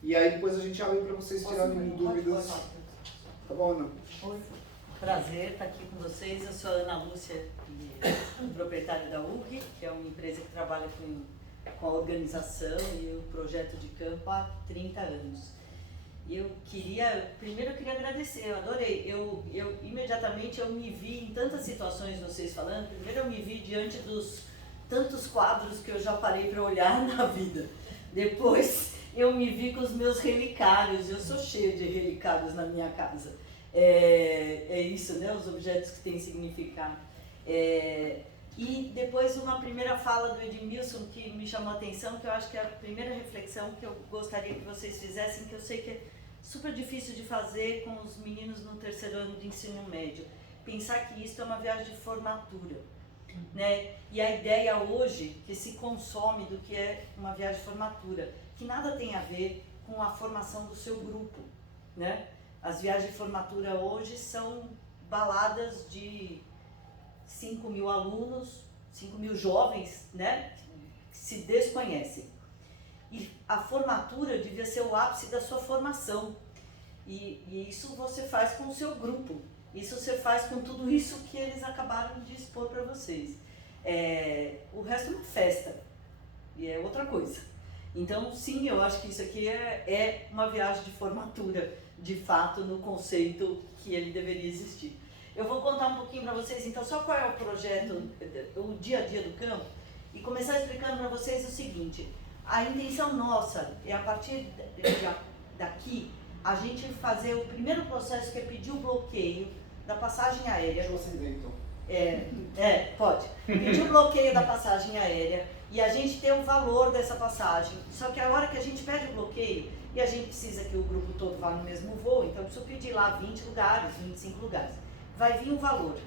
e aí depois a gente abre para vocês tirarem dúvidas. Tá bom, Ana? Oi, prazer estar aqui com vocês. Eu sou a Ana Lúcia, proprietária da URG, que é uma empresa que trabalha com a organização e o projeto de campo há 30 anos. E primeiro eu queria agradecer, eu adorei. Eu imediatamente eu me vi em tantas situações, vocês falando. Primeiro eu me vi diante dos tantos quadros que eu já parei para olhar na vida. Depois eu me vi com os meus relicários, eu sou cheia de relicários na minha casa. É isso, né? Os objetos que têm significado. E depois uma primeira fala do Edmilson que me chamou a atenção, que eu acho que é a primeira reflexão que eu gostaria que vocês fizessem, que eu sei que é super difícil de fazer com os meninos no terceiro ano de ensino médio. Pensar que isso é uma viagem de formatura. né? E a ideia hoje que se consome do que é uma viagem de formatura, que nada tem a ver com a formação do seu grupo, né? As viagens de formatura hoje são baladas de 5.000 alunos, 5.000 jovens, né? Que se desconhecem. E a formatura devia ser o ápice da sua formação. E isso você faz com o seu grupo. Isso você faz com tudo isso que eles acabaram de expor para vocês. O resto é uma festa. E é outra coisa. Então, sim, eu acho que isso aqui é uma viagem de formatura, de fato, no conceito que ele deveria existir. Eu vou contar um pouquinho para vocês, então, só qual é o projeto, o dia a dia do campo, e começar explicando para vocês o seguinte: a intenção nossa é, a partir daqui, a gente fazer o primeiro processo, que é pedir o bloqueio da passagem aérea. Deixa você ver, então. Pode. Pedir o bloqueio da passagem aérea e a gente ter o valor dessa passagem. Só que a hora que a gente pede o bloqueio, e a gente precisa que o grupo todo vá no mesmo voo, então eu preciso pedir lá 20 lugares, 25 lugares. Vai vir um valor.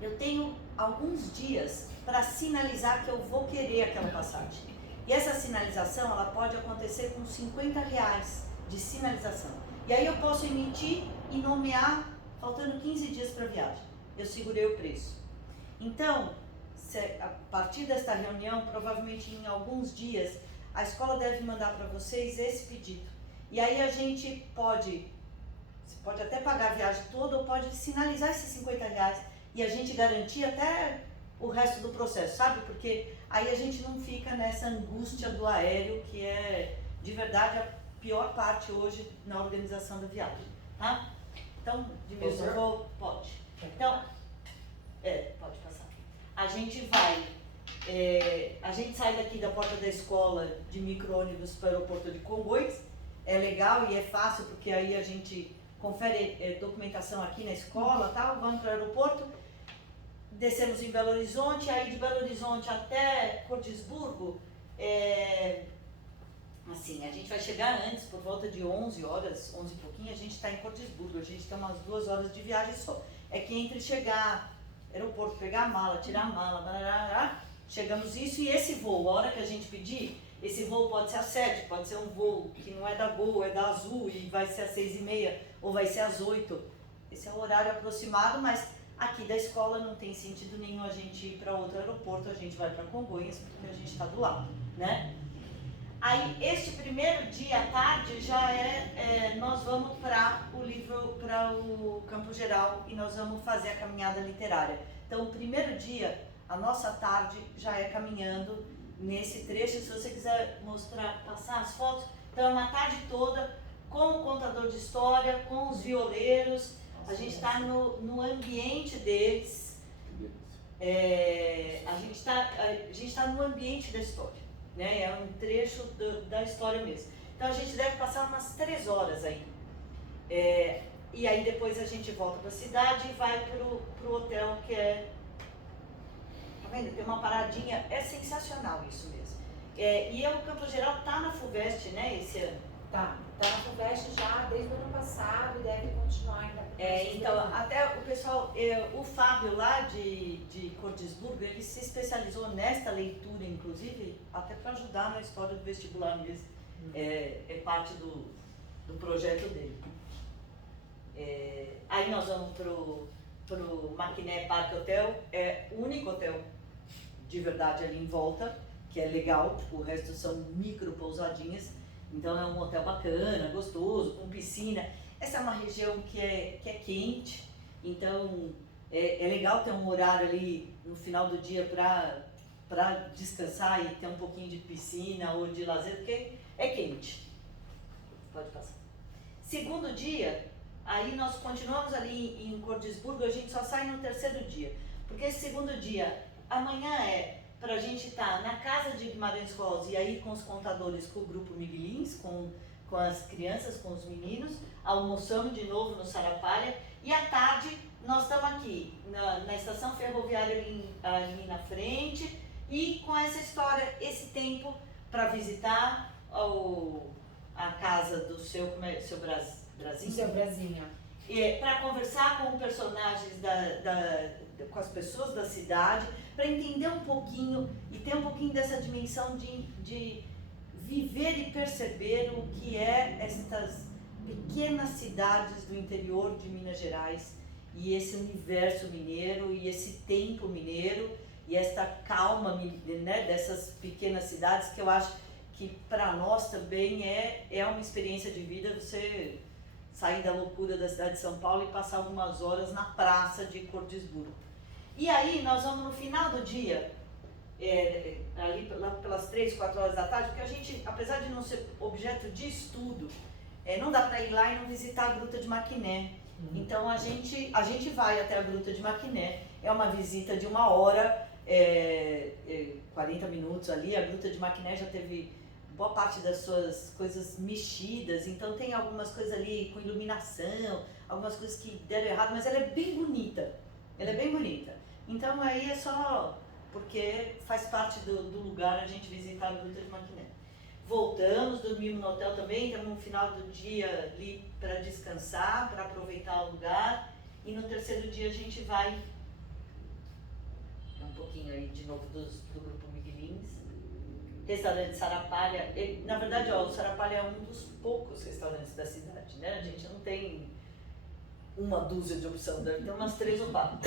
Eu tenho alguns dias para sinalizar que eu vou querer aquela passagem. E essa sinalização, ela pode acontecer com R$50 de sinalização. E aí eu posso emitir e nomear, faltando 15 dias para a viagem. Eu segurei o preço. Então, a partir desta reunião, provavelmente em alguns dias, a escola deve mandar para vocês esse pedido. E aí a gente pode, você pode até pagar a viagem toda ou pode sinalizar esses R$50 e a gente garantir até o resto do processo, sabe? Porque aí a gente não fica nessa angústia do aéreo, que é, de verdade, a pior parte hoje na organização da viagem, tá? Então, de mesmo eu vou, pode. Então, pode passar. A gente vai, a gente sai daqui da porta da escola de micro-ônibus para o aeroporto de Congonhas. É legal e é fácil, porque aí a gente confere documentação aqui na escola, tal, vamos para o aeroporto, descemos em Belo Horizonte, aí de Belo Horizonte até Cordisburgo, assim, a gente vai chegar antes, por volta de 11 horas, 11 e pouquinho, a gente está em Cordisburgo, a gente tem umas 2 horas de viagem só. É que entre chegar aeroporto, pegar a mala, tirar a mala, chegamos isso, e esse voo, a hora que a gente pedir, esse voo pode ser às 7, pode ser um voo que não é da Gol, é da Azul, e vai ser às 6h30, ou vai ser às 8. Esse é o horário aproximado, mas aqui da escola não tem sentido nenhum a gente ir para outro aeroporto, a gente vai para Congonhas, porque a gente está do lado, né? Aí, este primeiro dia à tarde já nós vamos para o Campo Geral e nós vamos fazer a caminhada literária. Então, o primeiro dia, a nossa tarde já é caminhando nesse trecho. Se você quiser passar as fotos, então é uma tarde toda com o contador de história, com os violeiros. A gente está no ambiente deles, a gente tá no ambiente da história. Né? É um trecho da história mesmo. Então a gente deve passar umas 3 horas aí. E aí depois a gente volta para a cidade e vai pro hotel, que é... Tá vendo? Tem uma paradinha, é sensacional isso mesmo. E o Campo Geral tá na FUVEST, né, esse ano? Tá na FUVEST já desde o ano passado e deve continuar ainda. Então, até o pessoal, o Fábio lá de Cordisburgo, ele se especializou nesta leitura, inclusive, até para ajudar na história do vestibular mesmo. É parte do projeto dele. Aí nós vamos pro Maquiné Parque Hotel, é o único hotel de verdade ali em volta, que é legal, o resto são micro pousadinhas. Então é um hotel bacana, gostoso, com piscina. Essa é uma região que é quente, então é legal ter um horário ali no final do dia para descansar e ter um pouquinho de piscina ou de lazer, porque é quente. Pode passar. Segundo dia, aí nós continuamos ali em Cordisburgo, a gente só sai no terceiro dia. Porque esse segundo dia, amanhã para a gente estar na casa de Guimarães Rosa e aí com os contadores, com o grupo Miguelins, com as crianças, com os meninos, almoçamos de novo no Sarapalha e à tarde nós estamos aqui na estação ferroviária ali na frente e com essa história, esse tempo para visitar a casa do seu Brasinho. Seu Brasinho. Para conversar com personagens com as pessoas da cidade, para entender um pouquinho e ter um pouquinho dessa dimensão de viver e perceber o que é estas pequenas cidades do interior de Minas Gerais e esse universo mineiro e esse tempo mineiro e esta calma, né, dessas pequenas cidades, que eu acho que para nós também é uma experiência de vida você sair da loucura da cidade de São Paulo e passar algumas horas na praça de Cordisburgo. E aí nós vamos no final do dia, ali lá pelas 3, 4 horas da tarde, porque a gente, apesar de não ser objeto de estudo, não dá para ir lá e não visitar a Gruta de Maquiné. Então a gente vai até a Gruta de Maquiné, é uma visita de 1 hora, 40 minutos ali. A Gruta de Maquiné já teve boa parte das suas coisas mexidas, então tem algumas coisas ali com iluminação, algumas coisas que deram errado, mas ela é bem bonita, Então aí é só porque faz parte do lugar a gente visitar a Gruta de Maquiné. Voltamos, dormimos no hotel também, estamos no final do dia ali para descansar, para aproveitar o lugar, e no terceiro dia a gente vai um pouquinho aí de novo do Grupo Miguelins, restaurante Sarapalha. Na verdade, o Sarapalha é um dos poucos restaurantes da cidade, né? A gente não tem uma dúzia de opção, deve ter umas 3 ou 4.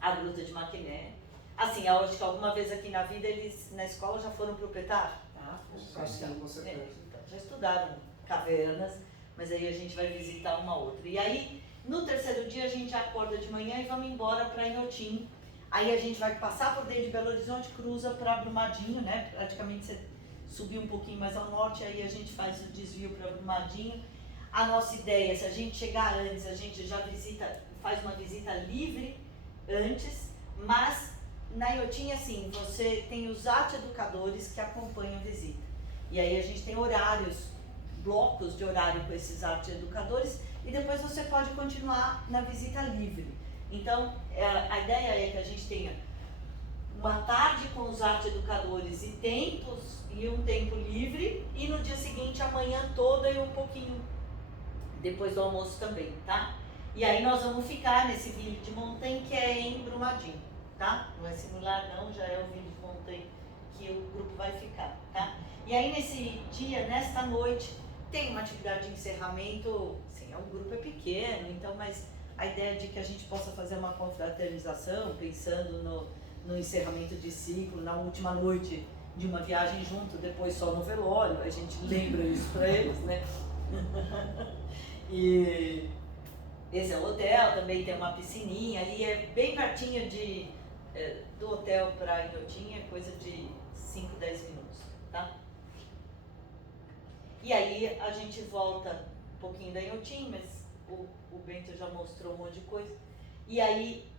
A Gruta de Maquiné. Assim, eu acho que alguma vez aqui na vida eles na escola já foram proprietários. Então, já estudaram cavernas, mas aí a gente vai visitar uma outra. E aí, no terceiro dia, a gente acorda de manhã e vamos embora para Inhotim. Aí a gente vai passar por dentro de Belo Horizonte, cruza para Brumadinho, né? Praticamente você subir um pouquinho mais ao norte, aí a gente faz o desvio para Brumadinho. A nossa ideia, se a gente chegar antes, a gente já faz uma visita livre antes, mas na Inhotim, assim, você tem os arte educadores que acompanham a visita. E aí a gente tem horários, blocos de horário com esses arte educadores, e depois você pode continuar na visita livre. Então, a ideia é que a gente tenha uma tarde com os arte educadores e um tempo livre, e no dia seguinte, a manhã toda e um pouquinho depois do almoço também, tá? E aí nós vamos ficar nesse Ville de Montanha, que é em Brumadinho, tá? Não é Simular não, já é o Ville de Montanha que o grupo vai ficar, tá? E aí nesse dia, nesta noite, tem uma atividade de encerramento, assim, o grupo é pequeno, então, mas a ideia de que a gente possa fazer uma confraternização, pensando no encerramento de ciclo, na última noite de uma viagem junto, depois só no velório, a gente lembra isso para eles, né? E esse é o hotel, também tem uma piscininha ali, é bem pertinho do hotel para Inhotim, é coisa de 5, 10 minutos, tá? E aí a gente volta um pouquinho da Inhotim, mas o Bento já mostrou um monte de coisa. E aí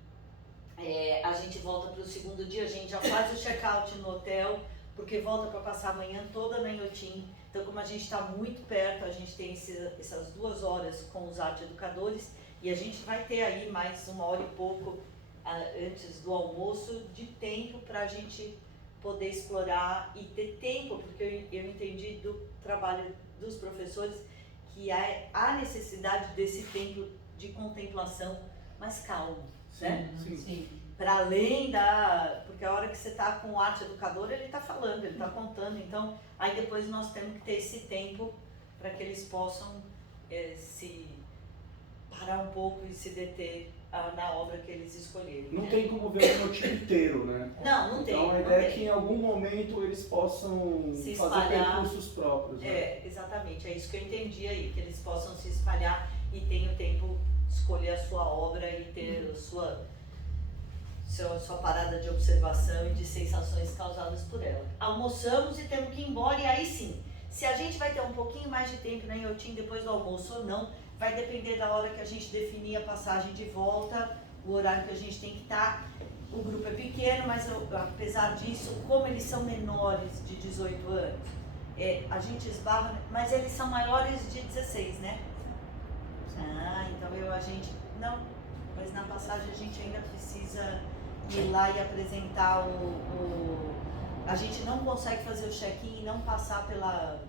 a gente volta para o segundo dia, a gente já faz o check-out no hotel, porque volta para passar a manhã toda na Inhotim. Então, como a gente está muito perto, a gente tem essas 2 horas com os arte educadores, e a gente vai ter aí mais 1 hora e pouco antes do almoço de tempo para a gente poder explorar e ter tempo, porque eu entendi do trabalho dos professores que há necessidade desse tempo de contemplação mais calmo, né? Sim. Para além porque a hora que você está com o arte educador, ele está falando, ele está contando, então aí depois nós temos que ter esse tempo para que eles possam se parar um pouco e se deter na obra que eles escolheram. Não né? tem como ver o time inteiro, né? Não tem. Então a não ideia é tem. que em algum momento eles possam Se fazer espalhar. percursos próprios. Né? Exatamente, é isso que eu entendi aí, que eles possam se espalhar e tenham tempo de escolher a sua obra e ter sua parada de observação e de sensações causadas por ela. Almoçamos e temos que ir embora, e aí sim, se a gente vai ter um pouquinho mais de tempo na Inhotim depois do almoço ou não, vai depender da hora que a gente definir a passagem de volta, o horário que a gente tem que estar. O grupo é pequeno, mas apesar disso, como eles são menores de 18 anos, a gente esbarra, mas eles são maiores de 16, né? Então não, mas na passagem a gente ainda precisa ir lá e apresentar a gente não consegue fazer o check-in e não passar pela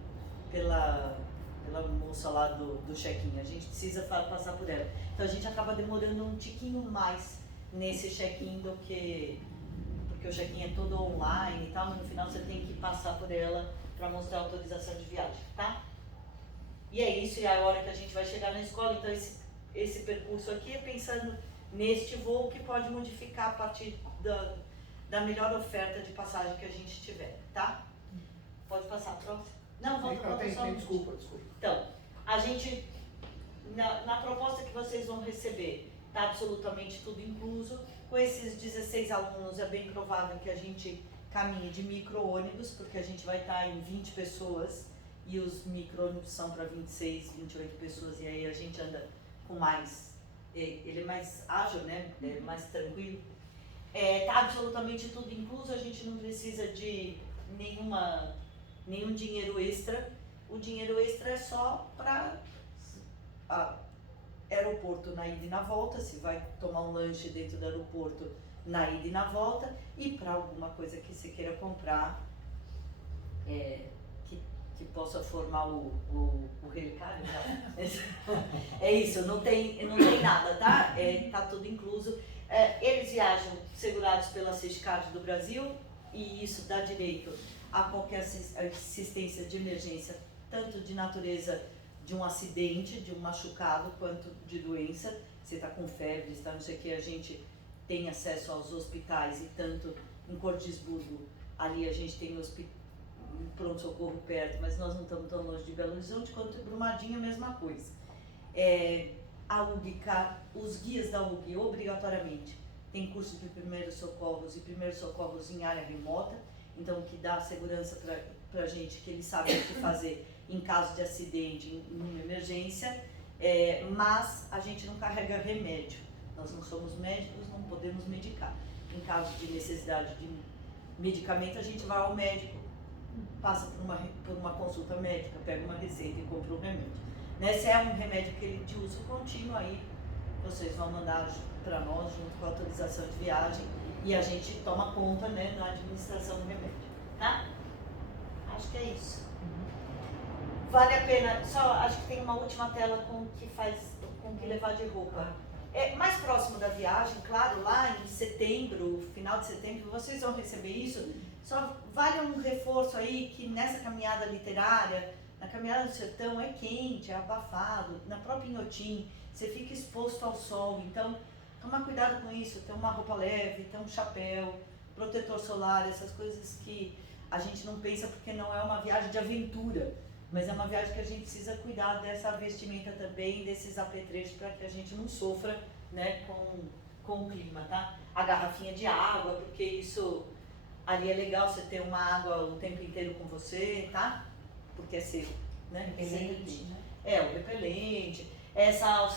moça lá do check-in, a gente precisa passar por ela. Então a gente acaba demorando um tiquinho mais nesse check-in do que... Porque o check-in é todo online e tal, mas no final você tem que passar por ela para mostrar a autorização de viagem, tá? E é isso, e é a hora que a gente vai chegar na escola, então esse percurso aqui é pensando neste voo que pode modificar a partir da melhor oferta de passagem que a gente tiver, tá? Pode passar, próximo? Não, volta para o desculpa. Então, a gente, na proposta que vocês vão receber, está absolutamente tudo incluso. Com esses 16 alunos, é bem provável que a gente caminhe de micro-ônibus, porque a gente vai estar em 20 pessoas e os micro-ônibus são para 26, 28 pessoas, e aí a gente anda com mais, ele é mais ágil, né? É mais tranquilo. Tá absolutamente tudo incluso, a gente não precisa de nenhum dinheiro extra. O dinheiro extra é só para aeroporto na ida e na volta, se vai tomar um lanche dentro do aeroporto na ida e na volta, e para alguma coisa que você queira comprar, que possa formar o relicário. É isso, não tem nada, tá? Tá tudo incluso. Eles viajam segurados pela Safecard do Brasil, e isso dá direito a qualquer assistência de emergência, tanto de natureza de um acidente, de um machucado, quanto de doença. Você está com febre, está não sei o que, a gente tem acesso aos hospitais, e tanto em Cordisburgo, ali a gente tem pronto-socorro perto, mas nós não estamos tão longe de Belo Horizonte, quanto em Brumadinho, a mesma coisa. A UG, os guias da UG, obrigatoriamente, tem curso de primeiros socorros em área remota, então que dá segurança para a gente, que eles sabem o que fazer em caso de acidente, em uma emergência, mas a gente não carrega remédio. Nós não somos médicos, não podemos medicar. Em caso de necessidade de medicamento, a gente vai ao médico, passa por uma consulta médica, pega uma receita e compra um remédio. Se é um remédio que ele de uso contínuo, aí vocês vão mandar para nós, junto com a autorização de viagem, e a gente toma conta, né, na administração do remédio, tá? Acho que é isso. Vale a pena, só acho que tem uma última tela com que levar de roupa. Mais próximo da viagem, claro, lá em setembro, final de setembro, vocês vão receber isso. Só vale um reforço aí que nessa caminhada literária, na caminhada do sertão, é quente, é abafado. Na própria Inhotim, você fica exposto ao sol. Então, tomar cuidado com isso. Ter uma roupa leve, ter um chapéu, protetor solar, essas coisas que a gente não pensa porque não é uma viagem de aventura. Mas é uma viagem que a gente precisa cuidar dessa vestimenta também, desses apetrechos, para que a gente não sofra, né, com o clima, tá? A garrafinha de água, porque isso ali é legal você ter uma água o tempo inteiro com você, tá? Porque é seco, né? Repelente, né? O repelente. Essa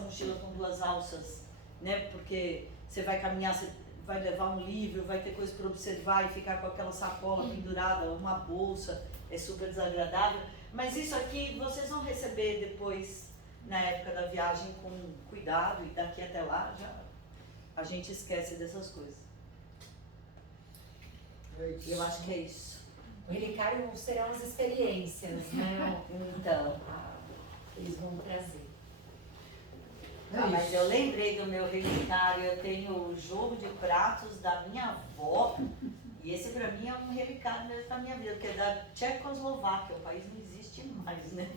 mochila com 2 alças, né? Porque você vai caminhar, você vai levar um livro, vai ter coisa para observar e ficar com aquela sacola pendurada, uma bolsa. É super desagradável, mas isso aqui vocês vão receber depois, na época da viagem, com cuidado, e daqui até lá a gente esquece dessas coisas. Eu acho que é isso. O relicário serão as experiências, né? Então, eles vão trazer. Mas eu lembrei do meu relicário, eu tenho o jogo de pratos da minha avó. E esse pra mim é um relicário mesmo da minha vida, porque é da Tchecoslováquia, o país não existe mais, né?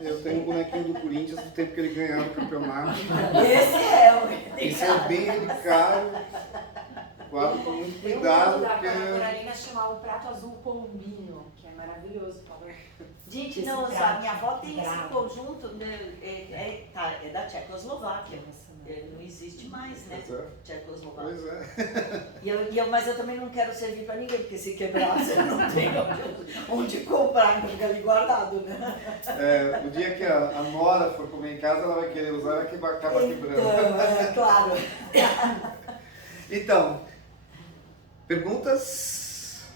Eu tenho um bonequinho do Corinthians do tempo que ele ganhava o campeonato. Esse é o relicário. Esse é bem relicário, guardo com muito cuidado. Da Porque... Coralina chamar o prato azul pombinho, que é maravilhoso. Gente, Esse não, prato a minha avó tem bravo. esse conjunto, né, é da Tchecoslováquia. Não existe mais, né? Pois é. Tchecoslováquia. Pois é. Mas eu também não quero servir para ninguém, porque se quebrar, você não tem onde comprar, então fica ali guardado, né? O dia que a Nora for comer em casa, ela vai querer usar, ela que acaba quebrando. Então, claro. Então, perguntas?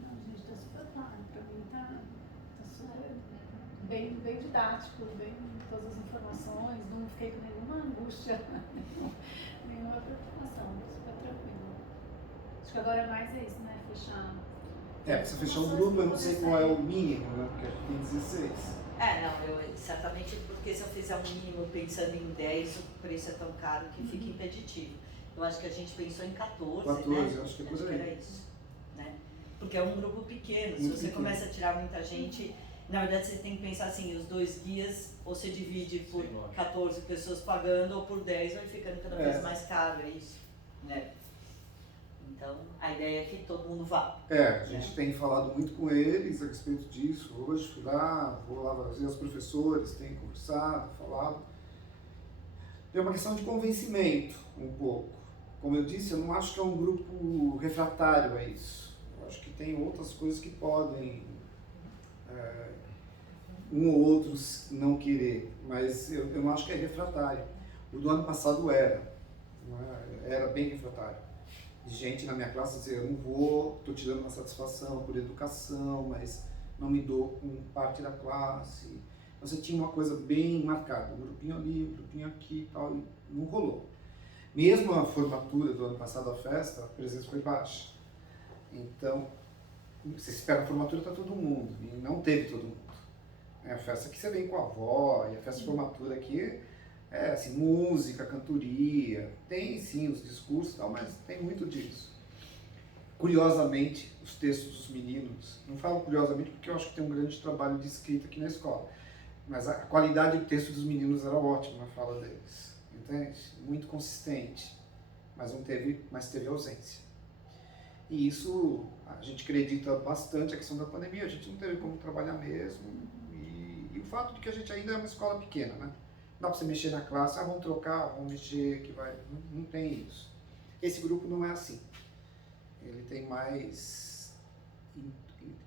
Não, gente, tá super claro. Pra mim tá super bem didático, bem todas as informações, não fiquei com nenhuma angústia, nenhuma preocupação, super tranquilo. Acho que agora mais é isso, né? Fechar Precisa fechar um grupo, eu não sei qual é o mínimo, né? Porque a gente tem 16. Não, certamente porque se eu fizer um mínimo pensando em 10, o preço é tão caro que fica impeditivo. Eu acho que a gente pensou em 14, 14, né? acho que é por Acho que aí. era isso, né? Porque é um grupo pequeno, se Muito você pequeno. começa a tirar muita gente, na verdade você tem que pensar assim, os 2 guias, ou você divide por Sim, lógico. 14 pessoas pagando, ou por 10 vai ficando cada vez É. mais caro, é isso, né? Então, a ideia é que todo mundo vá. A gente tem falado muito com eles a respeito disso. Hoje fui lá, vou lá ver os professores, tenho conversado, falado. É uma questão de convencimento, um pouco. Como eu disse, eu não acho que é um grupo refratário a isso. Eu acho que tem outras coisas que podem um ou outros não querer, mas eu não acho que é refratário. O do ano passado era, era bem refratário. De gente na minha classe dizer, eu não vou, estou tirando uma satisfação por educação, mas não me dou com parte da classe. Você tinha uma coisa bem marcada, um grupinho ali, um grupinho aqui e tal, e não rolou. Mesmo a formatura do ano passado, a festa, a presença foi baixa. Então, você espera a formatura para todo mundo, e não teve todo mundo. É a festa que você vem com a avó, e a festa de formatura aqui é assim, música, cantoria, tem sim os discursos e tal, mas tem muito disso. Curiosamente, os textos dos meninos, não falo curiosamente porque eu acho que tem um grande trabalho de escrita aqui na escola, mas a qualidade do texto dos meninos era ótima na fala deles, entende? Muito consistente, mas teve ausência. E isso, a gente acredita bastante a questão da pandemia, a gente não teve como trabalhar mesmo, e o fato de que a gente ainda é uma escola pequena, né? Não dá para você mexer na classe, vamos trocar, vamos mexer, que vai. Não tem isso. Esse grupo não é assim. Ele tem mais.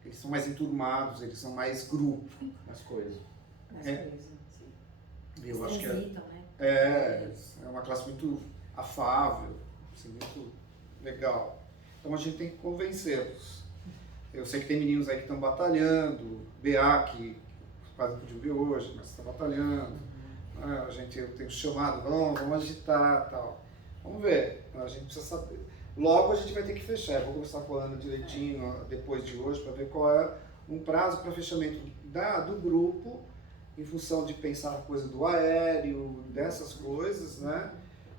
Eles são mais enturmados, eles são mais grupo. As coisas. Nas É. coisas, sim. Eu acho que Transitam, né? é uma classe muito afável, assim, muito legal. Então a gente tem que convencê-los. Eu sei que tem meninos aí que estão batalhando, BA, que quase não podia vir hoje, mas está batalhando. Eu tenho chamado, vamos agitar e tal. Vamos ver, a gente precisa saber. Logo a gente vai ter que fechar, eu vou conversar com a Ana direitinho depois de hoje para ver qual é um prazo para fechamento do grupo, em função de pensar na coisa do aéreo, dessas coisas, né?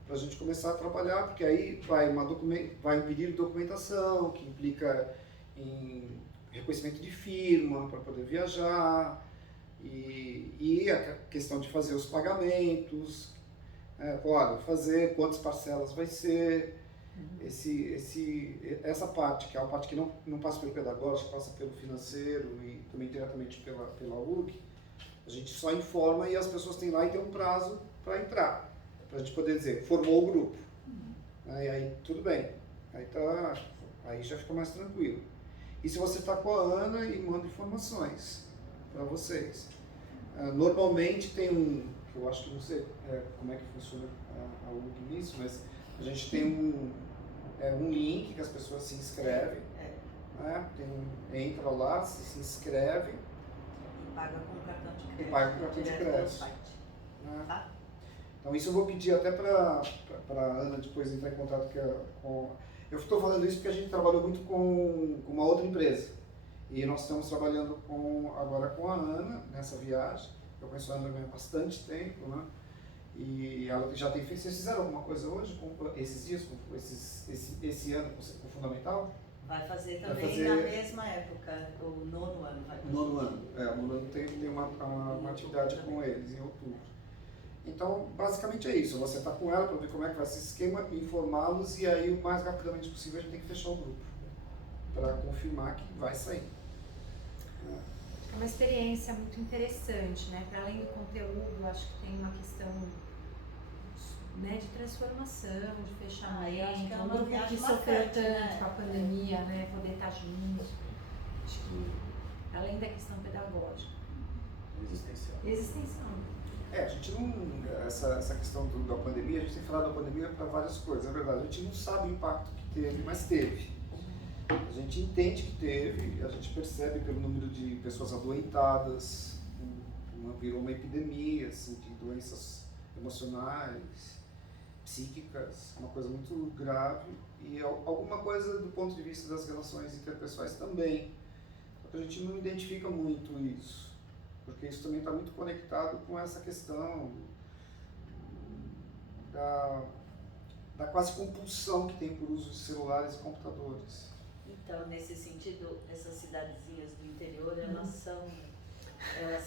Para a gente começar a trabalhar, porque aí vai um pedido de documentação, que implica em reconhecimento de firma para poder viajar, e a questão de fazer os pagamentos, olha, fazer, quantas parcelas vai ser, essa parte, que é a parte que não passa pelo pedagógico, passa pelo financeiro e também diretamente pela UG, a gente só informa e as pessoas têm lá e tem um prazo para entrar, para a gente poder dizer, formou o grupo. E aí tudo bem, aí já fica mais tranquilo. E se você está com a Ana e manda informações para vocês. Normalmente tem que eu acho que não sei como é que funciona a UG nisso, mas a gente tem um link que as pessoas se inscrevem, entra lá, se inscreve E paga com cartão de crédito. e paga com cartão de direto pelo crédito. site, Né? tá? Então isso eu vou pedir até para a Ana depois entrar em contato com... Eu estou falando isso porque a gente trabalhou muito com uma outra empresa. E nós estamos trabalhando agora com a Ana nessa viagem. Eu conheço a Ana há bastante tempo, né? E ela já tem feito. Vocês fizeram alguma coisa hoje, esses dias, esse ano com o Fundamental? Vai fazer Vai também fazer- na mesma época, o 9º ano vai fazer. Nono ano. O nono ano tem uma atividade com eles em outubro. Então, basicamente é isso. Você está com ela para ver como é que vai ser esse esquema, informá-los e aí o mais rapidamente possível a gente tem que fechar o grupo para confirmar que vai sair. É uma experiência muito interessante, né? Para além do conteúdo, acho que tem uma questão, né, de transformação, de fechamento. eu acho que é um uma grupo viagem que sofreu marcante, tanto né? com a pandemia, né? Poder estar junto. Acho que, além da questão pedagógica, Existencial. existencial. A gente não. Essa questão da pandemia, a gente tem falado da pandemia para várias coisas, é verdade. A gente não sabe o impacto que teve, mas teve. A gente entende que teve, a gente percebe pelo número de pessoas adoentadas, virou uma epidemia assim, de doenças emocionais. psíquicas, uma coisa muito grave, e alguma coisa do ponto de vista das relações interpessoais também. Só que a gente não identifica muito isso, porque isso também está muito conectado com essa questão da quase compulsão que tem por uso de celulares e computadores. Então, nesse sentido, essas cidadezinhas do interior, elas são, né,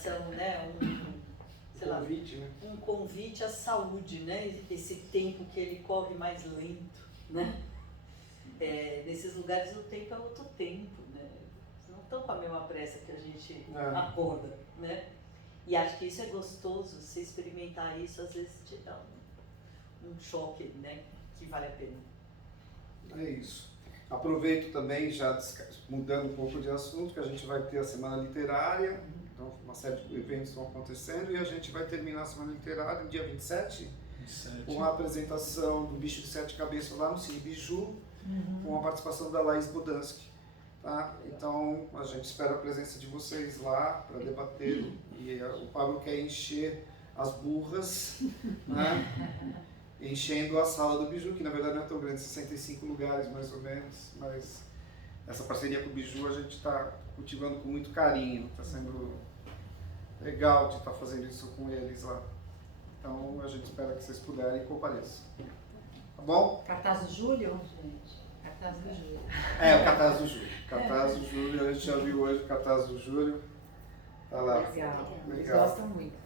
sei lá, Convite, né? um convite à saúde, né? Esse tempo que ele corre mais lento, né? Nesses lugares o tempo é outro tempo, né? Eles não estão com a mesma pressa que a gente acorda, né? E acho que isso é gostoso, você experimentar isso, às vezes te dá um choque, né? Que vale a pena. É isso. Aproveito também, já mudando um pouco de assunto, que a gente vai ter a Semana Literária, então uma série de eventos estão acontecendo, e a gente vai terminar a Semana Literária no dia 27, com a apresentação do Bicho de Sete Cabeças lá no Cine Biju, com a participação da Laís Bodansky. Tá? Então a gente espera a presença de vocês lá para debater, e o Pablo quer encher as burras, né? Enchendo a sala do Biju, que na verdade não é tão grande, 65 lugares mais ou menos, mas essa parceria com o Biju a gente está cultivando com muito carinho, está sendo legal de estar fazendo isso com eles lá. Então a gente espera que vocês puderem e compareçam. Tá bom? Cartaz do Júlio? Cartaz do Júlio. É, o Cartaz do Júlio. Cartaz do Júlio, a gente já viu hoje o Cartaz do Júlio. Tá lá. Legal. Eles Legal. gostam muito.